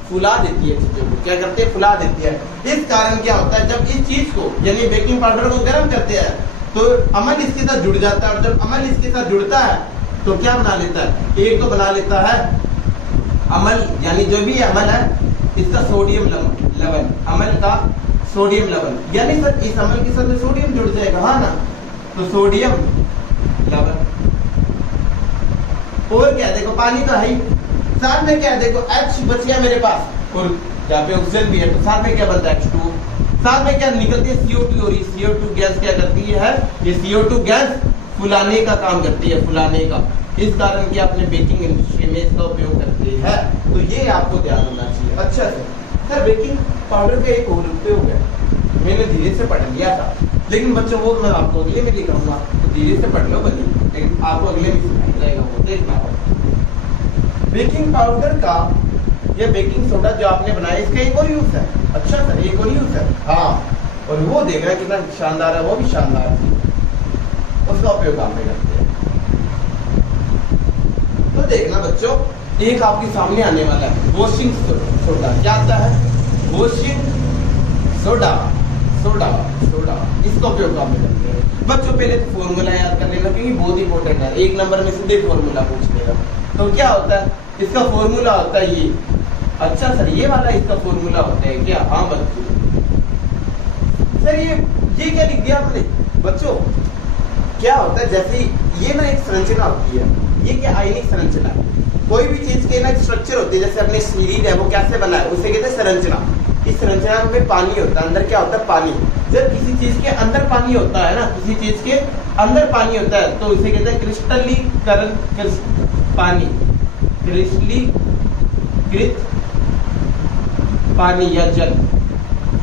फुला देती है चीजों को। क्या करते हैं? फुला देती है। इस कारण क्या होता है? जब इस चीज को यानी बेकिंग पाउडर को गर्म करते हैं तो अम्ल इसके साथ जुड़ जाता है, और जब अम्ल इसके साथ जुड़ता है तो क्या बना लेता है? एक तो बना लेता है अम्ल, यानी जो भी अम्ल है इसका सोडियम लवण, अम्ल का सोडियम लवण, यानी सर इस अम्ल के साथ सोडियम जुड़ जाएगा, हाँ ना? तो सोडियम लवण। और क्या? देखो पानी तो है ही, साथ में क्या है? देखो H बच गया मेरे पास, और यहाँ पे ऑक्सीजन भी है, तो साथ में क्या बनता है? H2। साथ में क्या निकलती है? CO2, और ये CO2 गैस क्या करती है? ये CO2 गैस फुलाने का काम करती है, फुलाने का। इस कारण की अपने बेकिंग इंडस्ट्री में इसका उपयोग करते हैं। तो ये आपको ध्यान होना चाहिए। अच्छा सर बेकिंग पाउडर का एक और उपयोग है, मैंने धीरे से पढ़ लिया था, लेकिन बच्चों वो मैं आपको अगले में लिखाऊंगा, तो धीरे से पढ़ लो भले, लेकिन आपको अगले में सिखाया जाएगा, वो देखना। बेकिंग पाउडर का या बेकिंग सोडा जो आपने बनाया, इसका एक और यूज है। अच्छा सर एक और यूज है, हाँ, और वो देखना कितना शानदार है, वो भी शानदार है, उसका उपयोग आप करते हैं। तो देखना बच्चों, एक आपके सामने आने वाला है वॉशिंग सोडा। क्या आता है? Washing soda, soda, soda. इसका उपयोग काम करते हैं बच्चों। पहले तो फॉर्मूला याद कर लेना क्योंकि बहुत इंपॉर्टेंट है। एक नंबर में सीधे फॉर्मूला पूछ लेगा। तो क्या होता है? इसका फॉर्मूला होता है ये। अच्छा सर, ये वाला इसका फॉर्मूला होता है क्या? हाँ बच्चों। सर ये क्या लिख दिया आपने? बच्चों क्या होता है, जैसे ये ना एक संरचना होती है, ये क्या आयनिक संरचना है। कोई भी चीज के ना स्ट्रक्चर होती है, जैसे अपने शरीर है वो कैसे बना है, उसे कहते हैं संरचना। इस संरचना में पानी होता है, अंदर क्या होता है? पानी। जब किसी चीज के अंदर पानी होता है ना, किसी चीज के अंदर पानी होता है तो उसे कहते हैं क्रिस्टलीकरण पानी, क्रिस्टलीकृत पानी या जल।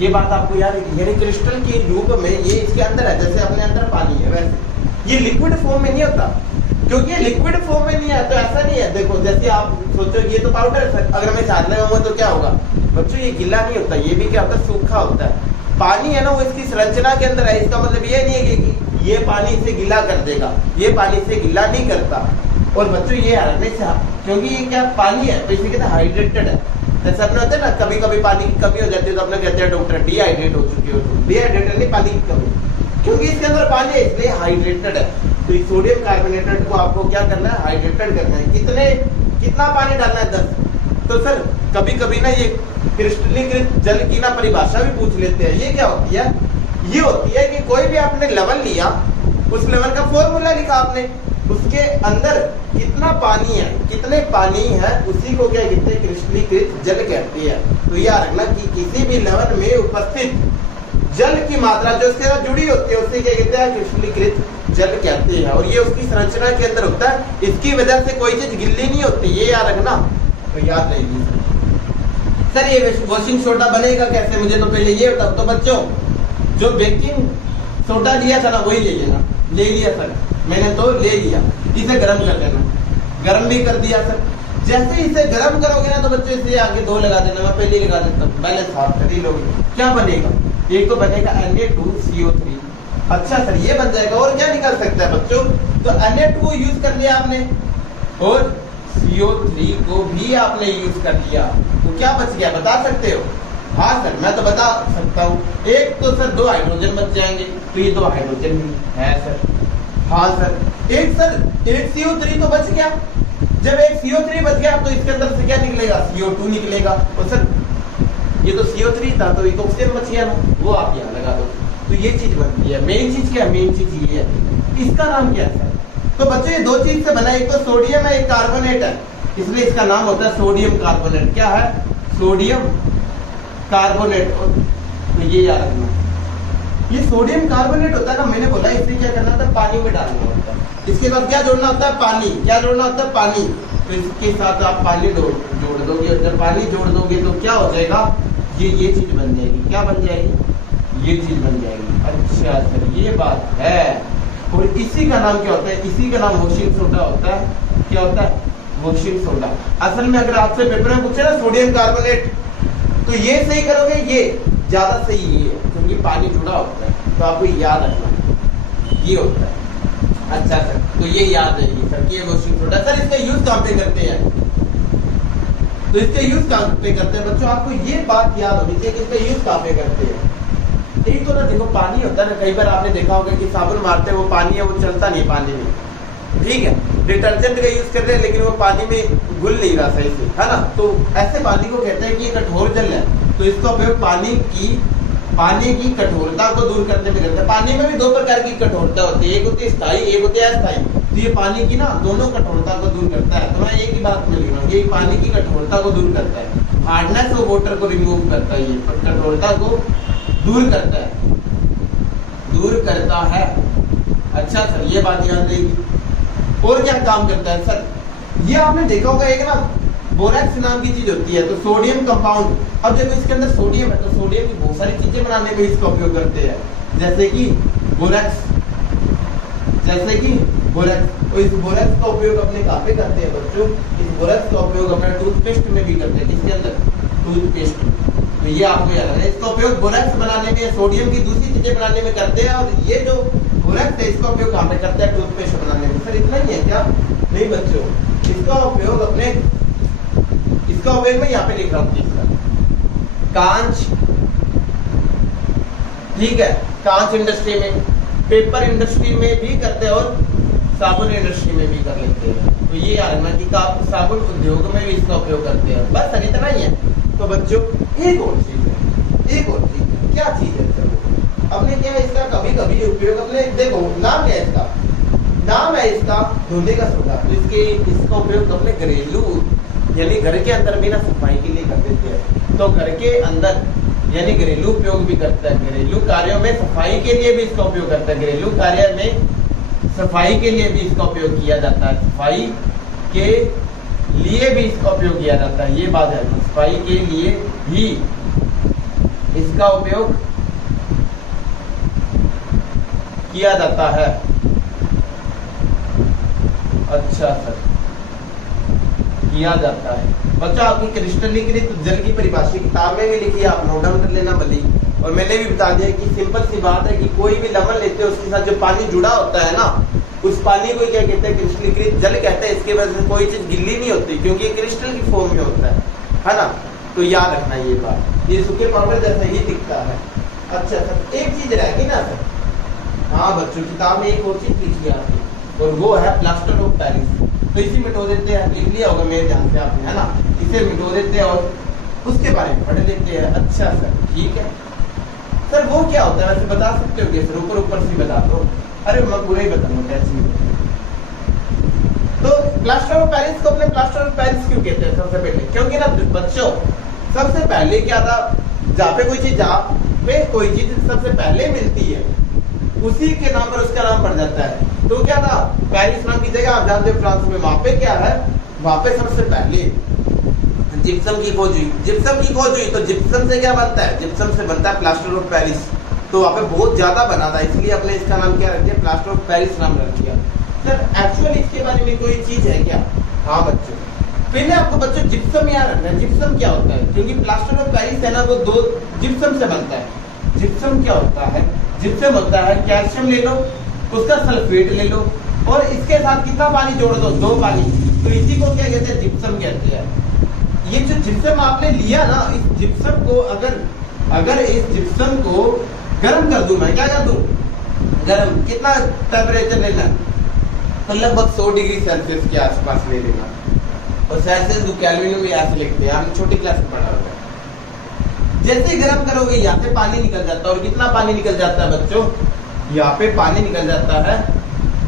ये बात आपको याद है, यानी क्रिस्टल के रूप में ये इसके अंदर है, जैसे अपने अंदर पानी है वैसे। ये लिक्विड फॉर्म में नहीं होता, क्योंकि ये लिक्विड फॉर्म में नहीं है तो ऐसा नहीं है। देखो जैसे आप सोचो ये तो पाउडर है, अगर मैं साथ लगाऊंगा तो क्या होगा बच्चों? ये गीला नहीं होता, ये भी क्या होता है? सूखा होता है। पानी है ना, वो इसकी संरचना के अंदर है। इसका मतलब ये नहीं है कि ये पानी इसे गीला कर देगा, ये पानी इसे गीला नहीं करता। और बच्चों ये हमेशा, क्योंकि ये क्या पानी है तो इसे कहते हैं हाइड्रेटेड है। जैसे अपने होते हैं ना, कभी कभी पानी की कमी हो जाती है तो अपने कहते हैं डॉक्टर डिहाइड्रेट हो चुके हो। डिहाइड्रेटेड नहीं, पानी की कमी, क्योंकि इसके अंदर पानी है इसलिए हाइड्रेटेड है। तो इस सोडियम कार्बोनेटेड को आपको क्या करना है? हाइड्रेटेड करना है। कितना पानी डालना है? 10। तो सर कभी कभी ना ये क्रिस्टलीकृत जल की ना परिभाषा भी पूछ लेते हैं। ये क्या होती है? ये होती है कि कोई भी आपने लेवल लिया, उस लेवल का फॉर्मूला लिखा आपने, उसके अंदर कितना पानी है, कितने पानी है, उसी को क्या कहते हैं? क्रिस्टलीकृत जल कहते हैं। तो याद रखना कि किसी भी लेवल में उपस्थित जल की मात्रा जो इसके साथ जुड़ी होती है उसे क्या कहते हैं? क्रिस्टलीकृत जल कहते हैं। और ये उसकी संरचना के अंदर होता है, इसकी वजह से कोई चीज गिल्ली नहीं होती, ये याद रखना। तो याद रहेगी सर ये वॉशिंग सोडा बनेगा कैसे? मुझे तो पहले ये बताओ। तो बच्चों जो बेकिंग सोडा लिया था ना वही ले लेना। ले लिया सर, मैंने तो ले लिया। इसे गर्म कर देना, गर्म भी कर दिया सर। जैसे इसे गर्म करोगे ना तो बच्चों इसे आगे 2 लगा देना। मैं पहले लगा देता हूँ, पहले साफ कर ही लोगे। क्या बनेगा? एक तो बनेगा Na2CO3। अच्छा सर ये बन जाएगा। और क्या निकल सकता है बच्चों? तो Na2 यूज कर लिया आपने और CO3 को भी आपने यूज कर लिया, तो क्या बच गया बता सकते हो? हाँ सर मैं तो बता सकता हूँ। एक तो सर 2 हाइड्रोजन बच जाएंगे, तो ये 2 हाइड्रोजन है सर। हाँ सर एक CO3 तो बच गया। जब एक CO3 बच गया तो इसके अंदर से क्या निकलेगा? CO2 निकलेगा। और सर ये तो CO3 था तो एक ऑक्सीजन बच गया ना, वो आप यहाँ लगा दो। तो ये चीज बनती है। मेन चीज क्या है? मेन चीज ये है। इसका नाम क्या है सर? तो बच्चों ये 2 चीज से बना, एक तो सोडियम है, एक कार्बोनेट है, इसलिए इसका नाम होता है सोडियम कार्बोनेट। क्या है? Sodium carbonate. तो ये याद रखना, ये सोडियम कार्बोनेट होता है ना, मैंने बोला इसे क्या करना होता है? पानी में डालना होता है। इसके बाद क्या जोड़ना होता है? पानी। क्या जोड़ना होता है? पानी। तो इसके साथ आप पानी जोड़ दोगे, और जब पानी जोड़ दोगे तो क्या हो जाएगा? ये चीज बन जाएगी। क्या बन जाएगी? ये चीज बन जाएगी। अच्छा सर ये बात है। और इसी का नाम क्या होता है? इसी का नाम वॉशिंग सोडा होता है। क्या होता है? Washing soda. असल में अगर आपसे पेपर में पूछे ना सोडियम कार्बोनेट, तो ये सही करोगे, ये ज्यादा सही है क्योंकि पानी जुड़ा होता है। तो आपको याद रखना ये होता है। अच्छा सर तो ये याद रहेगी सर कि ये वॉशिंग सोडा। सर इसका यूज कहाँ पे करते हैं? तो इसका यूज कहाँ पे करते हैं बच्चों? आपको ये बात याद होनी चाहिए कि इसका यूज कहाँ पे करते हैं। एक तो ना देखो पानी होता है ना, कई बार आपने देखा होगा कि साबुन मारते हैं वो पानी है वो चलता नहीं पानी में, ठीक है। डिटर्जेंट का यूज कर रहे हैं लेकिन वो पानी में घुल नहीं रहा सही से, है ना। तो ऐसे पानी को कहते हैं कि ये कठोर जल है। तो इसका उपयोग पानी की कठोरता को दूर करने में करते हैं। पानी में भी 2 प्रकार की कठोरता होती है, एक होती है स्थायी, एक होती है अस्थायी। तो ये पानी की ना दोनों कठोरता को दूर करता है। तो मैं एक ही बात में लिख रहा हूँ, ये पानी की कठोरता को दूर करता है। हार्डनेस ऑफ वाटर को रिमूव करता है, ये कठोरता को दूर करता है। अच्छा सर ये बात याद रहेगी। और क्या काम करता है सर? ये आपने देखा होगा एक ना बोरैक्स नाम की चीज होती है, तो सोडियम कंपाउंड। अब देखो इसके अंदर सोडियम है तो सोडियम की बहुत सारी चीजें बनाने में इसका उपयोग करते हैं, जैसे कि बोरैक्स। और इस बोरैक्स का उपयोग अपने कहाँ पे करते हैं बच्चों? इस बोरैक्स का उपयोग अपने टूथपेस्ट में भी करते हैं। किसके अंदर? टूथपेस्ट। तो ये आपको याद रखना, इसका उपयोग बोरैक्स बनाने में, सोडियम की दूसरी चीजें बनाने में करते हैं। और ये जो बोरैक्स है इसका उपयोग कहाँ पे करते हैं? टूथपेस्ट बनाने में। सर इतना ही है क्या? नहीं बच्चों इसका उपयोग मैं यहाँ पे लिख रहा हूँ तीसरा, कांच, ठीक है, कांच इंडस्ट्री में, पेपर इंडस्ट्री में भी करते हैं और साबुन इंडस्ट्री में भी कर लेते हैं। तो ये याद रखना कि साबुन उद्योग में भी इसका उपयोग करते हैं। बस सर इतना ही है। तो बच्चों एक और चीज है, क्या चीज है सर? अपने क्या है इसका कभी कभी उपयोग, अपने देखो नाम क्या है इसका, नाम है इसका धोने का सोडा। तो इसका उपयोग अपने घरेलू यानी घर के अंदर भी ना सफाई के लिए कर देते हैं। तो घर के अंदर यानी घरेलू उपयोग भी करता है, घरेलू कार्यों में सफाई के लिए भी इसका उपयोग करता है, घरेलू कार्य में सफाई के लिए भी इसका उपयोग किया जाता है, सफाई के लिए भी इसका उपयोग किया जाता है। ये बात है, सफाई के लिए भी इसका उपयोग किया जाता है। अच्छा सर, किया जाता है। बच्चों आपकी क्रिस्टलीकृत जल की परिभाषा किताब में भी लिखी है, आप नोट डाउन कर लेना भले। और मैंने भी बता दिया कि सिंपल सी बात है कि कोई भी लवण लेते हैं उसके साथ जो पानी जुड़ा होता है ना, उस पानी को क्या कहते हैं? क्रिस्टलीकृत जल कहते हैं। इसके वजह से कोई चीज गिल्ली नहीं होती क्योंकि ये क्रिस्टल की फॉर्म में होता है ना। तो याद रखना ये बात, ये सूखे पाउडर जैसा ही दिखता है। अच्छा सर एक चीज रह गई ना सर, हाँ बच्चों किताब में एक और चीज लिखी है आपकी, और वो है प्लास्टर ऑफ पेरिस। तो इसी मिटो देते हैं, लिख लिया होगा मेरे ध्यान से आपने, है ना। इसे मिटो देते हैं और उसके बारे में पढ़ लेते हैं। अच्छा सर ठीक है सर, वो क्या होता है वैसे बता सकते हो क्या सर? ऊपर से बता दो। अरे मैं पूरा ही बताऊंगा कैसे। तो प्लास्टर ऑफ पेरिस को अपने प्लास्टर ऑफ पेरिस क्यों कहते हैं? सबसे पहले क्योंकि ना बच्चों सबसे पहले क्या था, जहाँ पे कोई चीज सबसे पहले मिलती है उसी के नाम पर उसका नाम पड़ जाता है। तो क्या था, पेरिस नाम की जगह आप जानते हो फ्रांस में, वहां पे क्या है, वहां पे सबसे पहले जिप्सम की खोज हुई। तो जिप्सम से क्या बनता है? जिप्सम से बनता है प्लास्टर ऑफ पेरिस। तो वहां पे बहुत ज्यादा बना था, इसलिए अपने इसका नाम क्या रख दिया? प्लास्टर ऑफ पेरिस नाम रख दिया। सर एक्चुअली इसके बारे में कोई चीज है क्या? हाँ बच्चों, पहले आपको बच्चों जिप्सम याद रखना है। जिप्सम क्या होता है? क्योंकि प्लास्टर ऑफ पेरिस है ना, वो 2 जिप्सम से बनता है। जिप्सम क्या होता है? जिप्सम होता है कैल्शियम ले लो, उसका सल्फेट ले लो और इसके साथ कितना पानी जोड़ दो? 2 पानी। तो इसी को क्या कहते हैं? जिप्सम कहते हैं। ये जो जिप्सम आपने लिया ना, इस जिप्सम को अगर इस जिप्सम को गर्म कर दूं मैं, क्या कर दूं? गर्म। कितना टेम्परेचर लेना? तो लगभग 100 डिग्री सेल्सियस के आसपास ले लेना। और सेल्सियस को केल्विन में ऐसे लिखते हैं, आपने छोटी क्लास में पढ़ा होगा। जैसे ही गर्म करोगे यहाँ से पानी निकल जाता है। और कितना पानी निकल जाता है बच्चों? यहाँ पे पानी निकल जाता है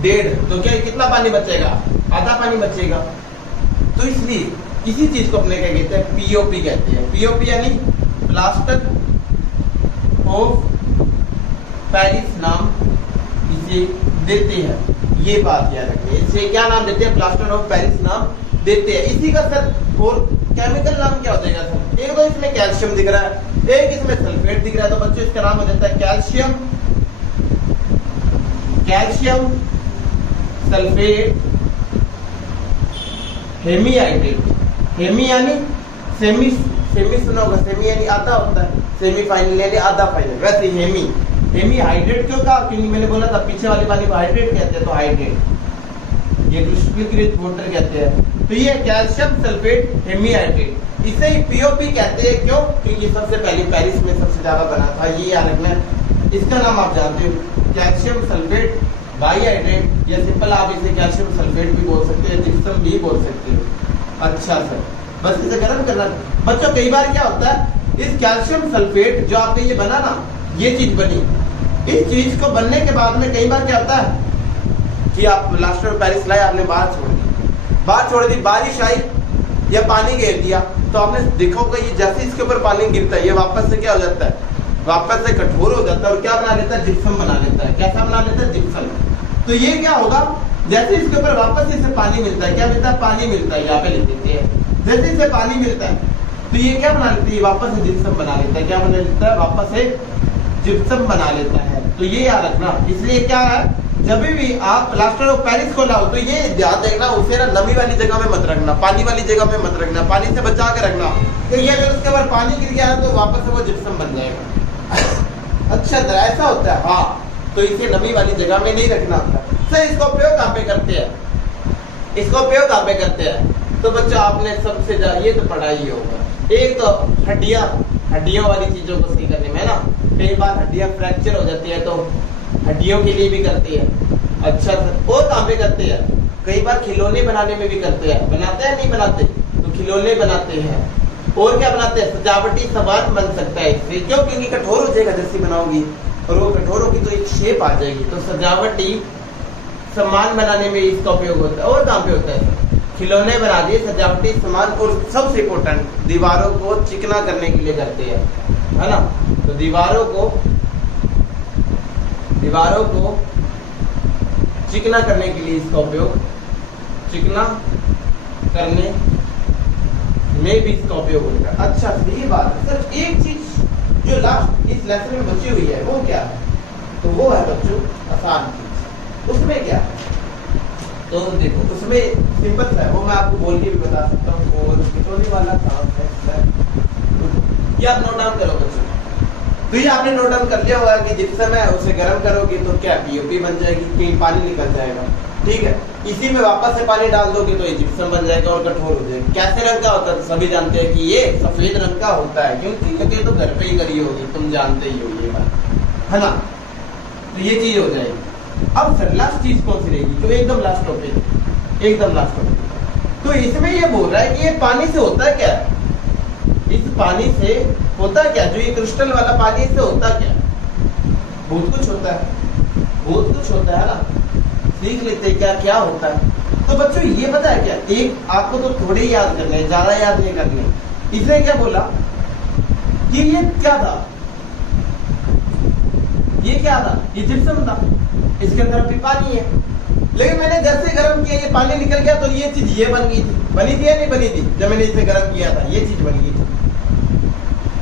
1.5। तो क्या कितना पानी बचेगा? आधा पानी बचेगा। तो इसलिए किसी चीज को अपने क्या कहते हैं? पीओपी कहते हैं। पीओपी यानी प्लास्टर ऑफ पेरिस नाम इसे देते हैं। ये बात याद रखिए, इसे क्या नाम देते हैं? प्लास्टर ऑफ पेरिस नाम देते हैं। इसी का सर और केमिकल नाम क्या हो जाएगा सर? एक तो इसमें कैल्शियम दिख रहा है, एक इसमें सल्फेट दिख रहा है। तो बच्चों इसका नाम हो जाता है कैल्शियम सल्फेट हेमीहाइड्रेट। हेमी यानी सेमी सुना होगा, सेमी यानी आधा होता है, सेमीफाइनल यानी आधा फाइनल। वैसे हेमी हाइड्रेट क्यों कहा? क्योंकि मैंने बोला था पीछे वाले पानी को हाइड्रेट कहते हैं। तो हाइड्रेट ये क्रिस्टलीकृत वाटर कहते हैं। तो ये कैल्शियम सल्फेट हेमीहाइड्रेट, इसे ही पीओपी कहते हैं। क्यों? क्योंकि सबसे पहले पेरिस में सबसे ज्यादा बना था। ये याद रखना, इसका नाम आप जानते हो कैल्शियम सल्फेट बाईहाइड्रेट, या सिंपल आप इसे कैल्शियम सल्फेट भी बोल सकते हैं, जिप्सम भी बोल सकते हो। अच्छा सर, बस इसे गर्म करना। बच्चों कई बार क्या होता है, इस कैल्शियम सल्फेट जो आपने ये बना ना, ये चीज बनी, इस चीज को बनने के बाद में कई बार क्या होता है कि आप प्लास्टर ऑफ पेरिस लाए, आपने बाहर छोड़ दी, बारिश आई या पानी घेर दिया, तो आपने देखा होगा ये जैसे इसके ऊपर पानी गिरता है, ये वापस से क्या हो जाता है? वापस से कठोर हो जाता है और क्या बना लेता है? जिप्सम बना लेता है। कैसा बना लेता है? जिप्सम। तो ये क्या होगा, जैसे इसके ऊपर वापस इसे पानी मिलता है, क्या मिलता है? पानी मिलता है। यहाँ पे लिख देते हैं, जैसे इसे पानी मिलता है तो ये क्या बना लेती है? वापस से जिप्सम बना लेता है। क्या बना लेता है? वापस से जिप्सम बना लेता है। तो ये याद रखना। इसलिए क्या है, जब भी आप प्लास्टर ऑफ पेरिस को लाओ तो ये ध्यान देखना, उसे ना नमी वाली जगह में मत रखना, पानी वाली जगह में मत रखना, पानी से बचा के रखना। तो ये अगर उसके ऊपर पानी गिर गया है तो वापस से वो जिप्सम बन जाएगा। अच्छा तो ऐसा होता है। हाँ, तो इसे नमी वाली जगह में नहीं रखना होता। सर इसका उपयोग कहाँ पे करते हैं? इसका उपयोग कहाँ पे करते हैं? तो बच्चों आपने सबसे ज्यादा ये तो पढ़ा ही होगा। एक तो हड्डियों वाली चीजों को सही करने में ना, कई बार हड्डियां फ्रैक्चर हो जाती है तो हड्डियों के लिए भी करते हैं। अच्छा सर, और कहाँ पे करते हैं? कई बार खिलौने बनाने में भी करते हैं। बनाते हैं नहीं बनाते? तो खिलौने बनाते हैं। और क्या बनाते हैं? सजावटी सामान बन सकता है इससे। क्यों? क्योंकि कठोर हो जाएगा जैसी बनाओगी, और वो कठोर होगी तो एक शेप आ जाएगी। तो सजावटी सामान बनाने में इसका उपयोग होता है। और कहाँ पे होता है? खिलौने बना दिए, सजावटी सामान, और सबसे इम्पोर्टेंट दीवारों को चिकना करने के लिए करते हैं, है ना। तो दीवारों को चिकना करने के लिए इसका उपयोग, चिकना करने में भी इसका उपयोग होता है। अच्छा ये बात है सर, एक चीज जो लास्ट इस लेसन में बची हुई है वो क्या है? तो वो है बच्चों आसान चीज। उसमें क्या है? तो देखो उसमें सिंपल सा है, वो मैं आपको बोल के भी बता सकता हूँ। और खिलौने वाला काम है, ये आप नोट डाउन करो बच्चों। तो ये आपने नोट डाउन कर लिया होगा कि जिस समय उसे गर्म करोगे तो क्या पीओपी बन जाएगी, कहीं पानी निकल जाएगा, ठीक है। इसी में वापस से पानी डाल दोगे तो ये जिप्सम बन जाएगा और कठोर हो जाएगा। कैसे रंग का होता है? सभी जानते हैं कि ये सफेद रंग का होता है, क्योंकि तो घर पे ही करी होगी, तुम जानते ही हो ये बात, है ना। तो ये चीज हो जाएगी। अब सर लास्ट चीज कौन सी रहेगी? तो एकदम लास्ट टॉपिक, एकदम लास्ट टॉपिक। तो इसमें ये बोल रहा है कि ये पानी से होता है क्या? इस पानी से होता क्या? जो ये क्रिस्टल वाला पानी से होता क्या? बहुत कुछ होता है, बहुत कुछ होता है ना। सीख लेते हैं क्या क्या होता है। तो बच्चों ये पता है क्या? एक आपको तो थोड़े ही याद करने हैं, ज्यादा याद नहीं करने। इसने क्या बोला कि ये क्या था? ये क्या था? ये जिप्सम था। इसके अंदर अभी पानी है, लेकिन मैंने जैसे गर्म किया ये पानी निकल गया तो ये चीज ये बन गई थी। बनी थी या नहीं बनी थी? जब मैंने इसे गर्म किया था ये चीज बन गई थी।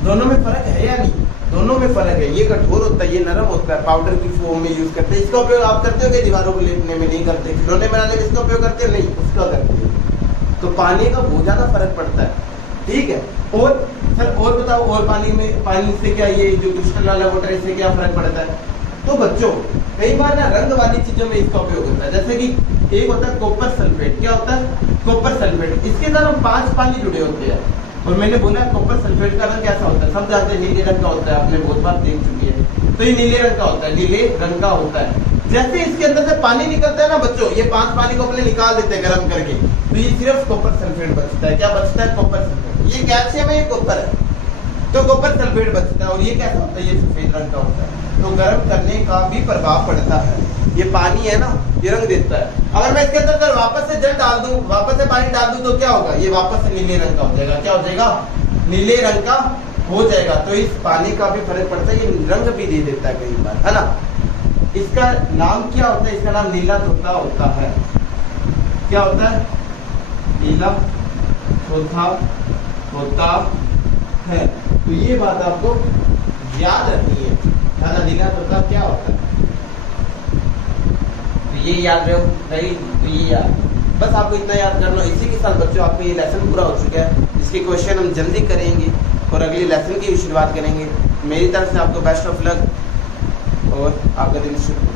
दोनों में फर्क है या नहीं? दोनों में फर्क है। ये कठोर होता है, ये नरम होता है, पाउडर की फॉर्म में यूज करते हैं। इसका उपयोग आप करते हो कि दीवारों को लेपने में? नहीं करते। खिलौने बनाने में इसका उपयोग करते हो? नहीं, उसका करते हो। तो पानी का बहुत ज्यादा फर्क पड़ता है, ठीक है। और सर और बताओ, और पानी से क्या, ये जो क्रिस्टल वाला वाटर, इससे क्या फर्क पड़ता है? तो बच्चों कई बार ना रंग वाली चीजों में इसका उपयोग होता है। जैसे कि एक होता है कॉपर सल्फेट। क्या होता है? Copper sulphate. इसके अंदर 5 पानी जुड़े होते हैं। और मैंने बोला कॉपर सल्फेट का रंग कैसा होता है? सब जानते हैं नीले रंग का होता है, आपने बहुत बार देख चुकी है। तो ये नीले रंग का होता है, नीले रंग का होता है। जैसे इसके अंदर से पानी निकलता है ना बच्चों, ये 5 पानी को अपने निकाल देते हैं गर्म करके, तो ये सिर्फ कॉपर सल्फेट बचता है। क्या बचता है? Copper sulphate. ये कैल्शियम है, ये कॉपर है, तो कॉपर सल्फेट बचता है। और ये कैसा होता है? ये सफेद रंग का होता है। तो गर्म करने का भी प्रभाव पड़ता है। ये पानी है ना, ये रंग देता है। अगर मैं इसके अंदर वापस से जल डाल दूं, वापस से पानी डाल दूं, तो क्या होगा? ये वापस से नीले रंग का हो जाएगा। क्या हो जाएगा? नीले रंग का हो जाएगा। तो इस पानी का भी फर्क पड़ता है, ये रंग भी दे देता है कई बार, है ना। इसका नाम क्या होता है? इसका नाम नीला तोता होता है। क्या होता है? नीला तोता होता है। तो ये बात आपको याद रखनी है ना। नीला तोता क्या होता है? तो ये याद रहो नहीं, तो ये याद, बस आपको इतना याद कर लो। इसी के साथ बच्चों आपको ये लेसन पूरा हो चुका है। इसके क्वेश्चन हम जल्दी करेंगे और अगले लेसन की शुरुआत करेंगे। मेरी तरफ से आपको बेस्ट ऑफ लक और आपका दिन शुभ।